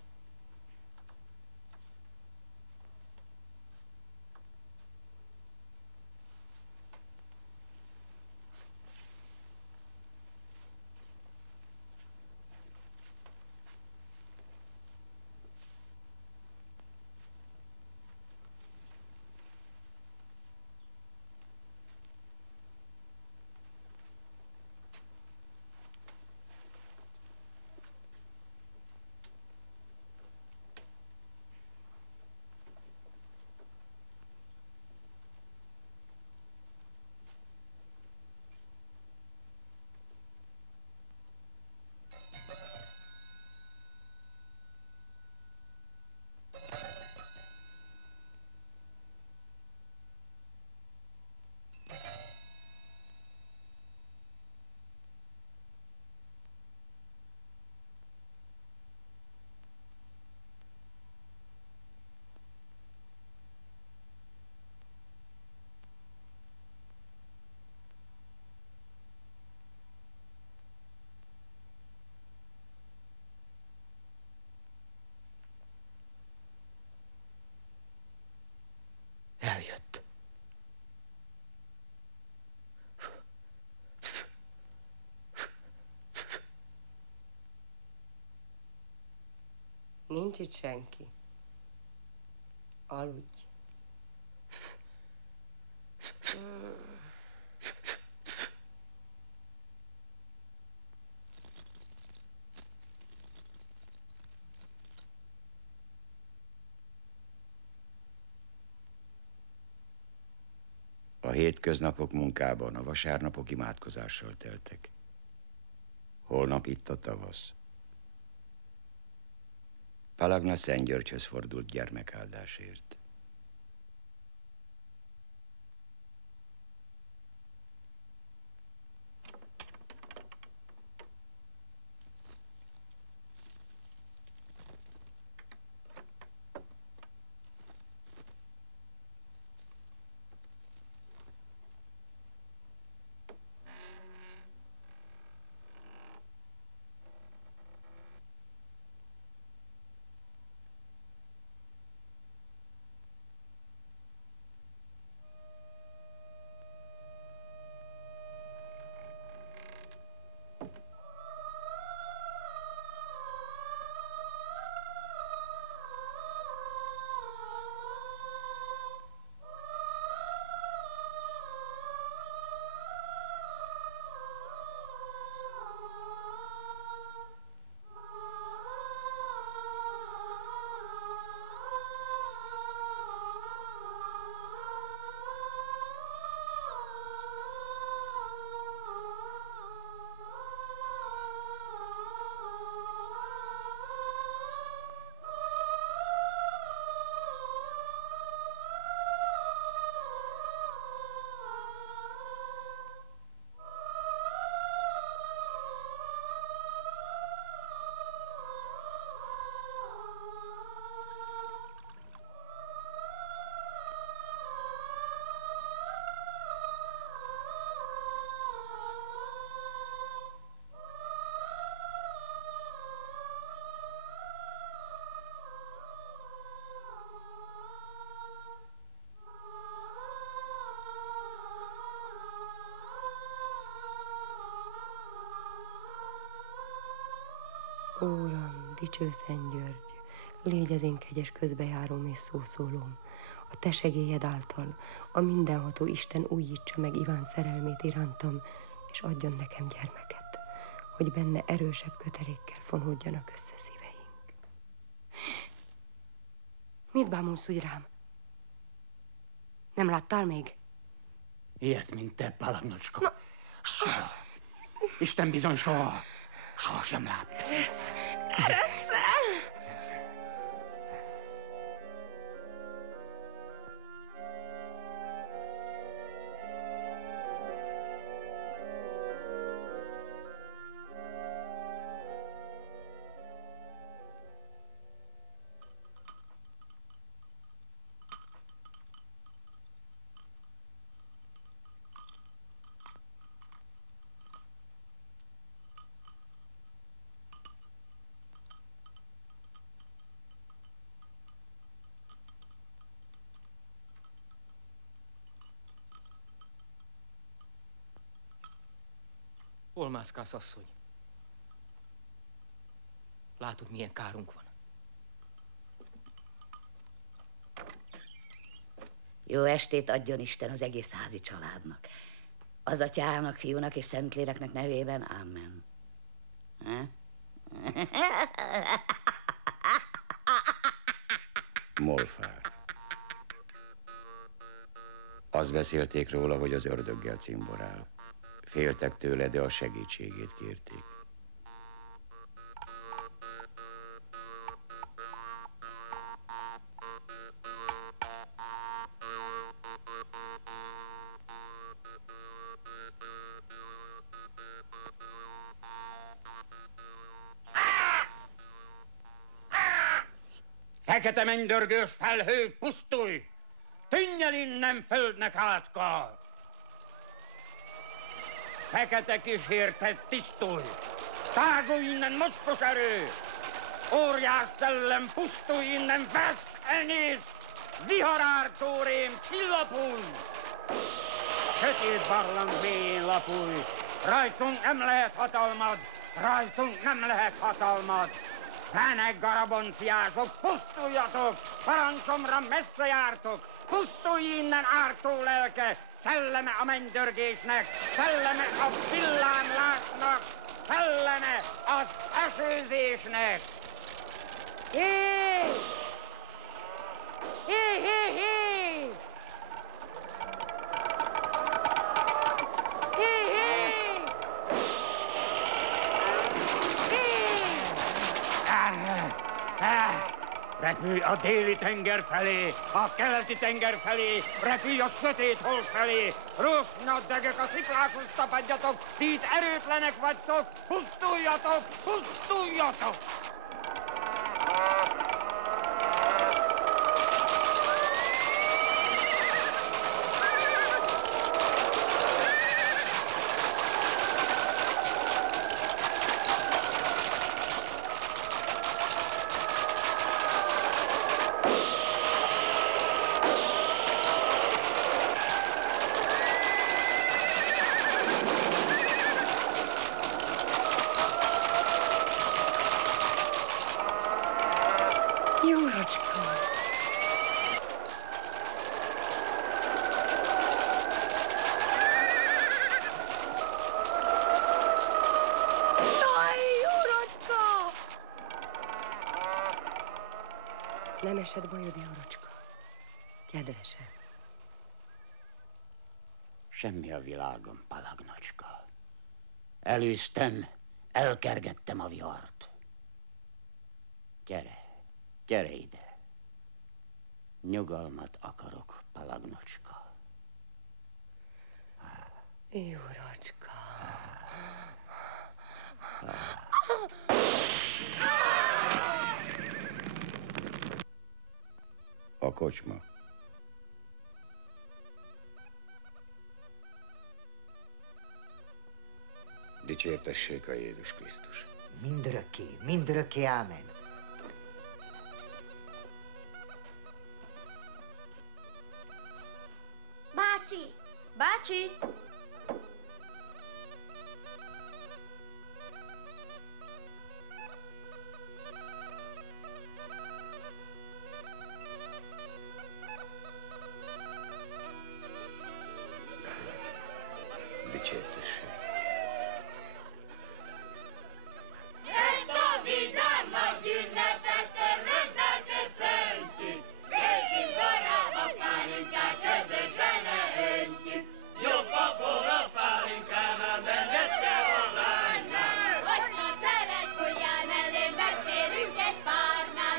Nincs itt senki. Aludj. A hétköznapok munkában, a vasárnapok imádkozással teltek. Holnap itt a tavasz. Palagna Szent Györgyhöz fordult gyermekáldásért. Óram, dicső Szent György, légy az én kegyes közbejáróm és szószólóm. A te segélyed által a mindenható Isten újítsa meg Iván szerelmét irántam, és adjon nekem gyermeket, hogy benne erősebb kötelékkel fonódjanak össze szíveink. Mit bámulsz úgy rám? Nem láttál még? Ilyet, mint te, Palagnocska. Soha. Isten bizony soha. Soha sem látta. Eresszel! Hol mászkálsz, asszony? Látod, milyen kárunk van. Jó estét adjon Isten az egész házi családnak. Az Atyának, Fiúnak és Szentléleknek nevében. Amen. Molfár. Azt beszélték róla, hogy az ördöggel cimborál. Féltek tőle, de a segítségét kérték. Fekete mennydörgős felhő, pusztulj! Tűnj el innen, földnek átka! Fekete kísértet, tisztulj! Tágulj innen, mocskos erő! Óriás szellem, pusztulj innen, vesz, enész! Viharártó rém, csillapulj! Sötét barlang mélyén lapulj! Rajtunk nem lehet hatalmad! Rajtunk nem lehet hatalmad! Fene garabonciások, pusztuljatok! Parancsomra messze jártok! Pusztulj innen ártó lelke! Szelleme a mennydörgésnek, szelleme a villámlásnak, szelleme az esőzésnek! Hé! Hé, hé, hé! Hé, hé! Repülj a déli tenger felé, a keleti tenger felé, repülj a sötét hold felé, rózsnyaddegek a sziklákhoz tapadjatok, ti itt erőtlenek vagytok, pusztuljatok, pusztuljatok! Nem esett bajod, Jórocska? Kedvesem. Semmi a világon, Palagnocska. Elűztem, elkergettem a vihart. Gyere, gyere ide. Nyugalmat akarok, Palagnocska. Jórocska. A kocsma. Dicsértessék a Jézus Krisztus. Mindörökké, ámen. Bácsi! Bácsi! Dicsértessék. Ezt a vidám nagy ünnepet örömmel köszöntjük, légy barába pálinkát közösen öntjük. Jobb a bor a pálinkánál, mennyecske a lánynál. Hogyha szeret, hogy jár mellém, megférünk egy párnál.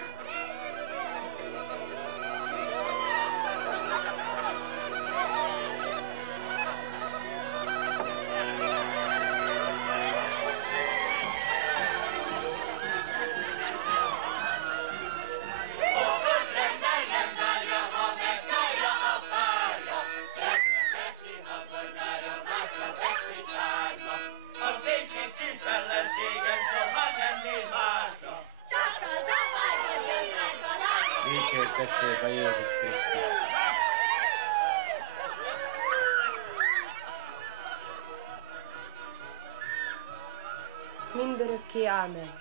Okos ember nem várja, ha megcsalja a párja. Veszi habonyája, másra veszik árma. Az én kicsi felességem soha nem néz másra. Csak az a baj, hogy önmagban állsz. Dicsértessék a Jézus Krisztus. Mindörökké, ámen.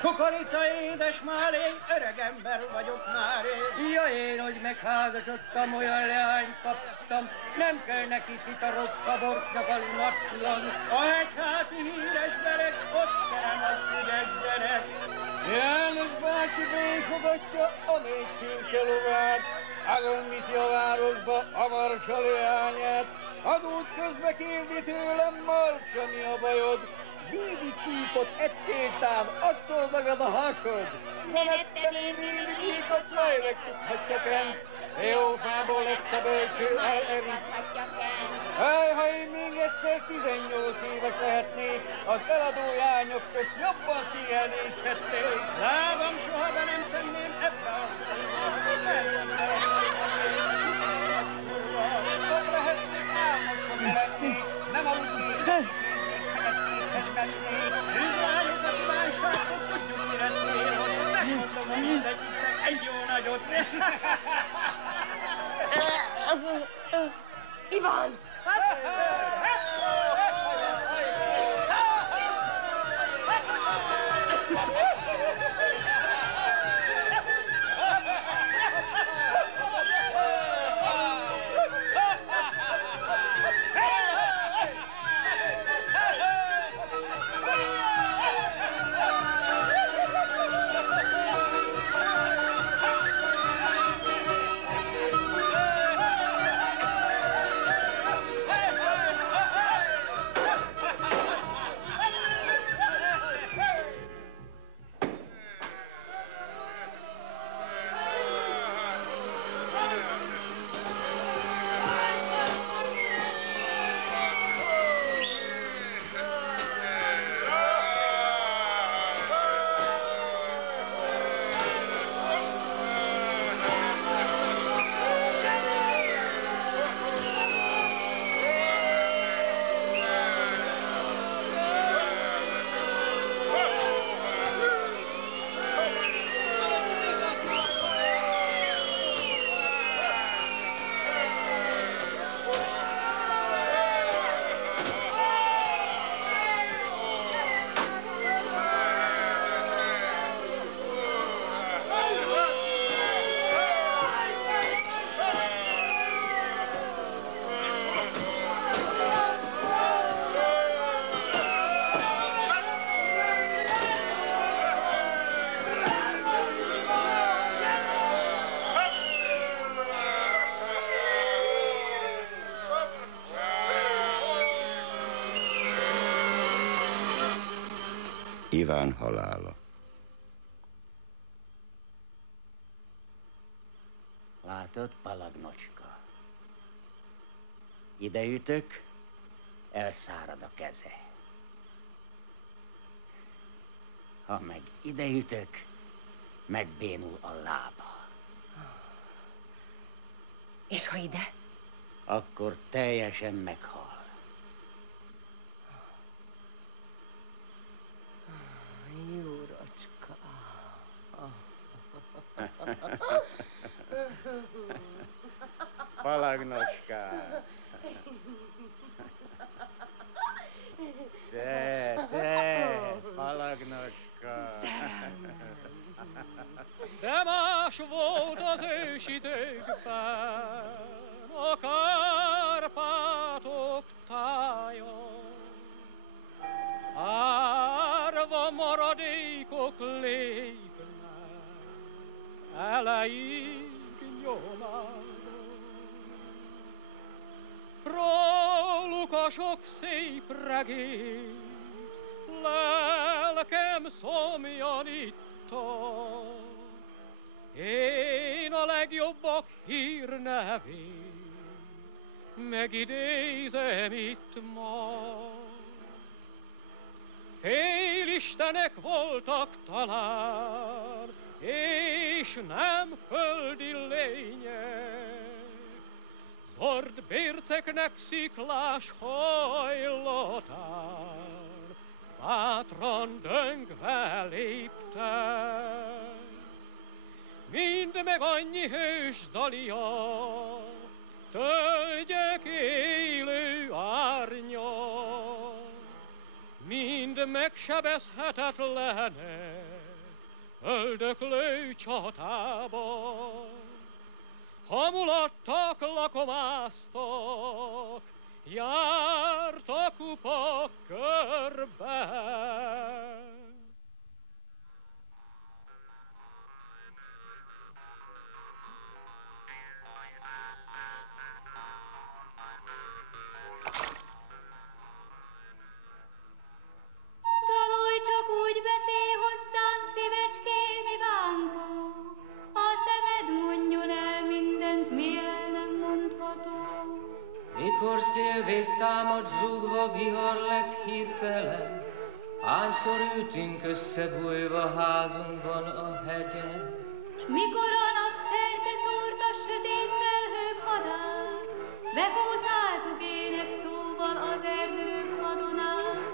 Kukorica édes málény, öreg ember vagyok már én. Ja, én, hogy megházasodtam, olyan leányt kaptam, nem kell neki szitarokka, bort nyakalinatlan. A hegyháti híres bereg, ott terem az ügyes gyerek. János bácsi béfogatja a 4 szürke lovát, ágon viszi a városba a marcsa leányát. Adót közbe kérdi tőlem, Marcsa, mi a bajod? Vízi csíkot ettél tán, attól dagad a hasod. Nem ettem én vízi csíkot, majd megtudhatja Kent. Jó fából lesz a bölcső, ha én még egyszer 18 éves lehetnék, az eladó lánya szárnyok közt jobban szégelnézhetnék. Lábam soha be nem tenném ebbe a folyóba. Ott lehetnék, álmosan szeretnék, nem aludnék, fekesztékhez mennék. Üzlányok a kívánságok, tudjuk mire célhoz. Megmondom a mindegyiknek egy jó nagyot. Ivan! Iván halála. Látod, Palagnocska? Ide ütök, elszárad a keze. Ha meg ide ütök, megbénul a lába. És ha ide? Akkor teljesen meghal. Jurocska. Palagnocska. Te, Palagnocska. De más volt az ősidőkben, a Kárpátok tája. Árva maradékok lépnek eleig nyomába. Róluk a sok szép regény, lelkem szomjanítta. Én a legjobbak hírnevét megidézem itt ma. Félistenek voltak talán, és nem földi lények. Zord bérceknek sziklás hajlatán bátran döngve léptek. Mind meg annyi hős dalia, tölgyek élő árnya, mind megsebezhetetlenek öldöklő csatában. Ha mulattak, lakomáztak, jártak kupak körbe. Dalolj, csak úgy beszélj hozzám, szívecském, Ivánkó, a szemed mondjon el mindent, mi el nem mondható. Mikor szélvész támad zúgva, vihar lett hirtelen, hányszor ültünk összebújva házunkban a hegyen. S mikor a nap szerte szúrt a sötét felhők hadát, bekószáltuk ének szóval az erdők vadonát.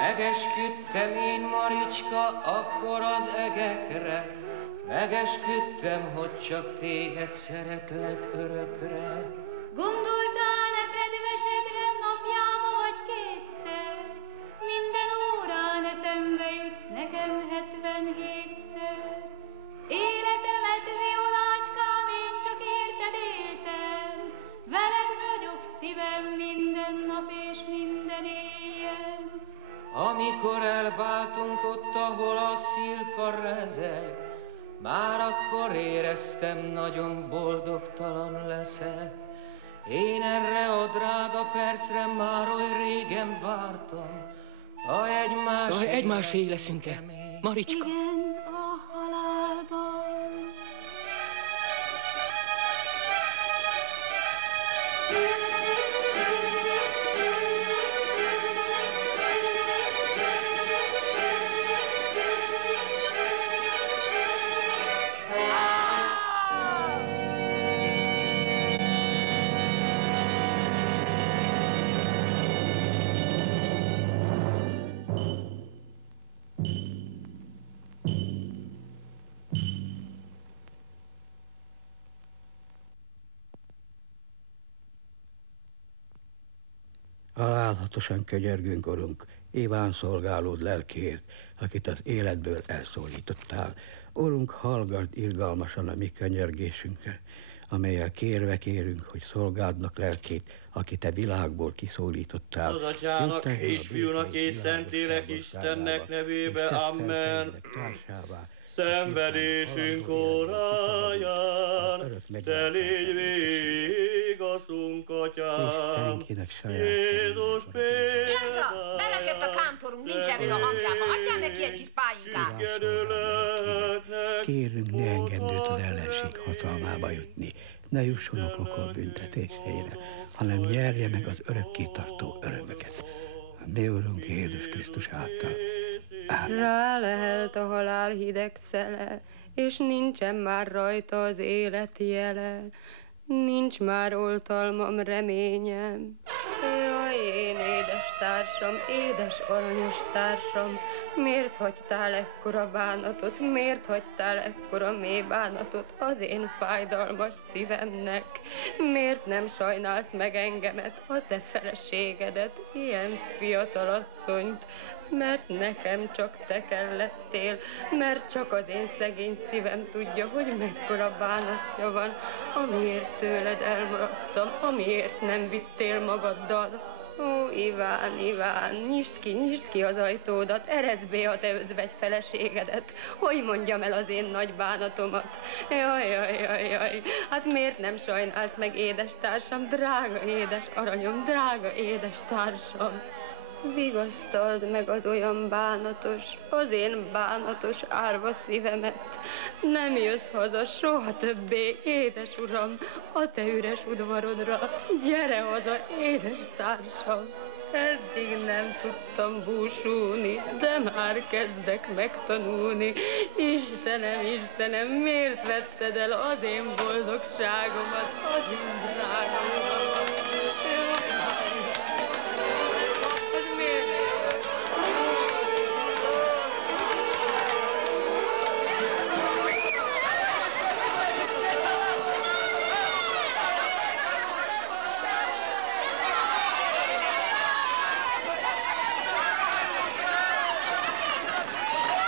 Megesküdtem én, Maricska, akkor az egekre, megesküdtem, hogy csak téged szeretlek örökre. Gondoltál-e kedvesedre napjába vagy kétszer? Minden órán eszembe jutsz nekem 77-szer. Életemet, Violácskám, én csak érted éltem. Veled vagyok szívem minden nap és minden éjjel. Amikor elváltunk ott, ahol a szilfa rezeg, már akkor éreztem, nagyon boldogtalan leszek. Én erre a drága percre már oly régen vártam, ha egymásé leszünk-e, Maricska? Igen, a halálban. Alázatosan könyörgünk, Urunk, Iván szolgálód lelkéért, akit az életből elszólítottál. Urunk, hallgass irgalmasan a mi könyörgésünkre, amellyel kérve kérünk, hogy szolgáldnak lelkét, aki te világból kiszólítottál. Az Atyának és Fiúnak és Szentlélek Istennek nevébe, amen. Szenvedésünk óráján, te légy végigaszunk, Atyám, Jézus példáján. Belekedt a kántorunk, nincs erő a hangjába, adjál neki egy kis pálinkát. Kérünk, ne engedd őt az ellenség hatalmába jutni, ne jusson a pokol büntetésére, hanem nyerje meg az örökkétartó örömöket. Mi Urunk Jézus Krisztus által. Rálehelt a halál hideg szele, és nincsen már rajta az élet jele. Nincs már oltalmam, reményem. Jaj, én édes társam, édes aranyos társam, miért hagytál ekkora bánatot, miért hagytál ekkora mély bánatot az én fájdalmas szívemnek? Miért nem sajnálsz meg engemet, a te feleségedet, ilyen fiatal asszonyt? Mert nekem csak te kellettél, mert csak az én szegény szívem tudja, hogy mekkora bánatja van, amiért tőled elmaradtam, amiért nem vittél magaddal. Ó, Iván, Iván, nyisd ki az ajtódat, ereszd be a te özvegy feleségedet, hogy mondjam el az én nagy bánatomat. Jaj, hát miért nem sajnálsz meg, édes társam, drága édes aranyom, drága édes társam? Vigasztald meg az olyan bánatos, az én bánatos árva szívemet. Nem jössz haza soha többé, édes uram, a te üres udvarodra. Gyere haza, édes társam. Eddig nem tudtam búsulni, de már kezdek megtanulni. Istenem, Istenem, miért vetted el az én boldogságomat, az én drága uramat?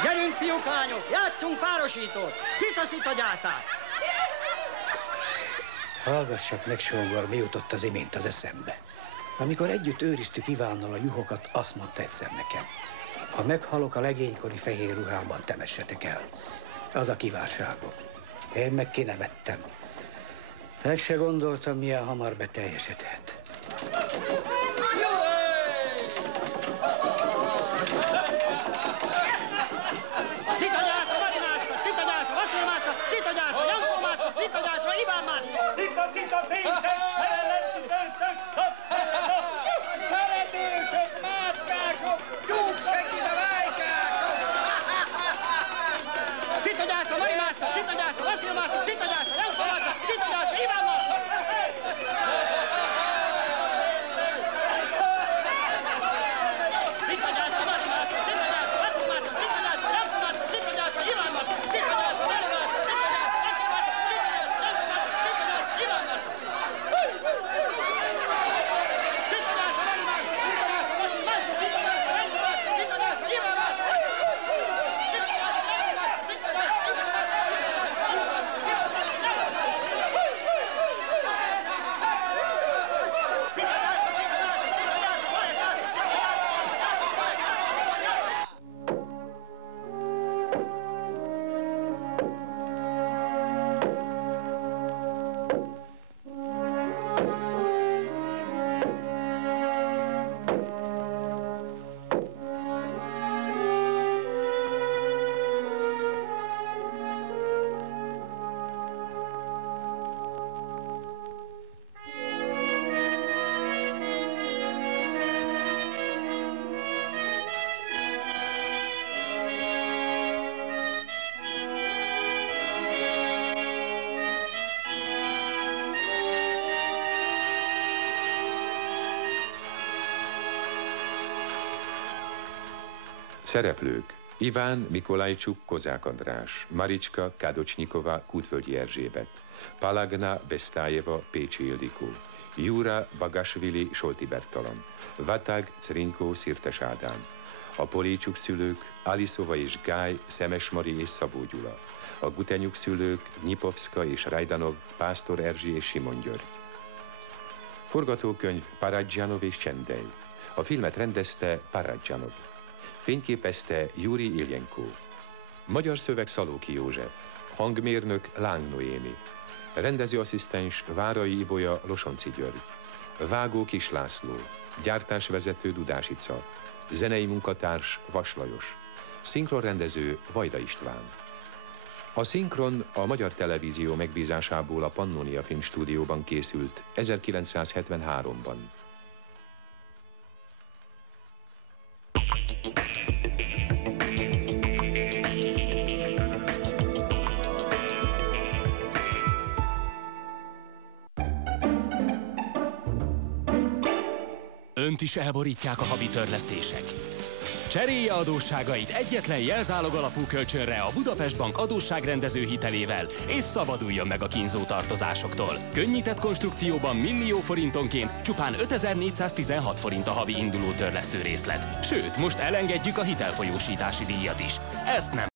Gyerünk, fiúk, lányok, játsszunk párosítót! Szita gyászát! Hallgassak meg, sógor, mi jutott az imént az eszembe. Amikor együtt őriztük Ivánnal a juhokat, azt mondta egyszer nekem: ha meghalok a legénykori fehér ruhámban, temessetek el. Az a kívánságom. Én meg kinevettem. Meg se gondoltam, milyen hamar beteljesedhet. Szita, péntek, szerelem, csütörtök, szeretések, mátkások, tyúk segít a Mászló, Vasil Mászló, Szita Gyászló, Janko Mászló, Szita Gyászló, Iván Mászló! Szita Gyászló, Mari Mászló, Szita Gyászló, Vasil Mászló, Szita Gyászló, Janko Mászló, Szita Gyászló, Iván Mászló, Szita Gyászló, Mari Mászló, Szita Gyászló, Vasil Mászló, Szita Gyászló, Janko Mászló, Szita Gyászló, Iván Szereplők: Iván Mikolajcsuk, Kozák András, Maricska Kádocsnyikova, Kútvölgyi Erzsébet, Palagna Bestájeva, Pécsi Ildikó, Jura Bagasvili, Solti Bertalan, Vatag Crinkó, Szirtes Ádám. A Polécsuk szülők: Aliszova és Gály, Szemes Mari és Szabó Gyula. A Gutenyuk szülők: Nyipovszka és Rajdanov, Pásztor Erzsi és Simon György. Forgatókönyv: Paradzsanov és Csendej. A filmet rendezte Paradzsanov. Fényképezte Júri Iljenko. Magyar szöveg: Szalóki József. Hangmérnök: Láng Noémi. Rendezőasszisztens: Várai Ibolya, Losonci György. Vágó: Kis László. Gyártásvezető: Dudás Ica. Zenei munkatárs: Vas Lajos. Szinkronrendező: Vajda István. A szinkron a Magyar Televízió megbízásából a Pannonia Filmstúdióban készült 1973-ban. Önt is elborítják a havi törlesztések. Cserélje adósságait egyetlen jelzálog alapú kölcsönre a Budapest Bank adósságrendező hitelével, és szabaduljon meg a kínzó tartozásoktól. Könnyített konstrukcióban millió forintonként csupán 5416 forint a havi induló törlesztő részlet. Sőt, most elengedjük a hitelfolyósítási díjat is. Ezt nem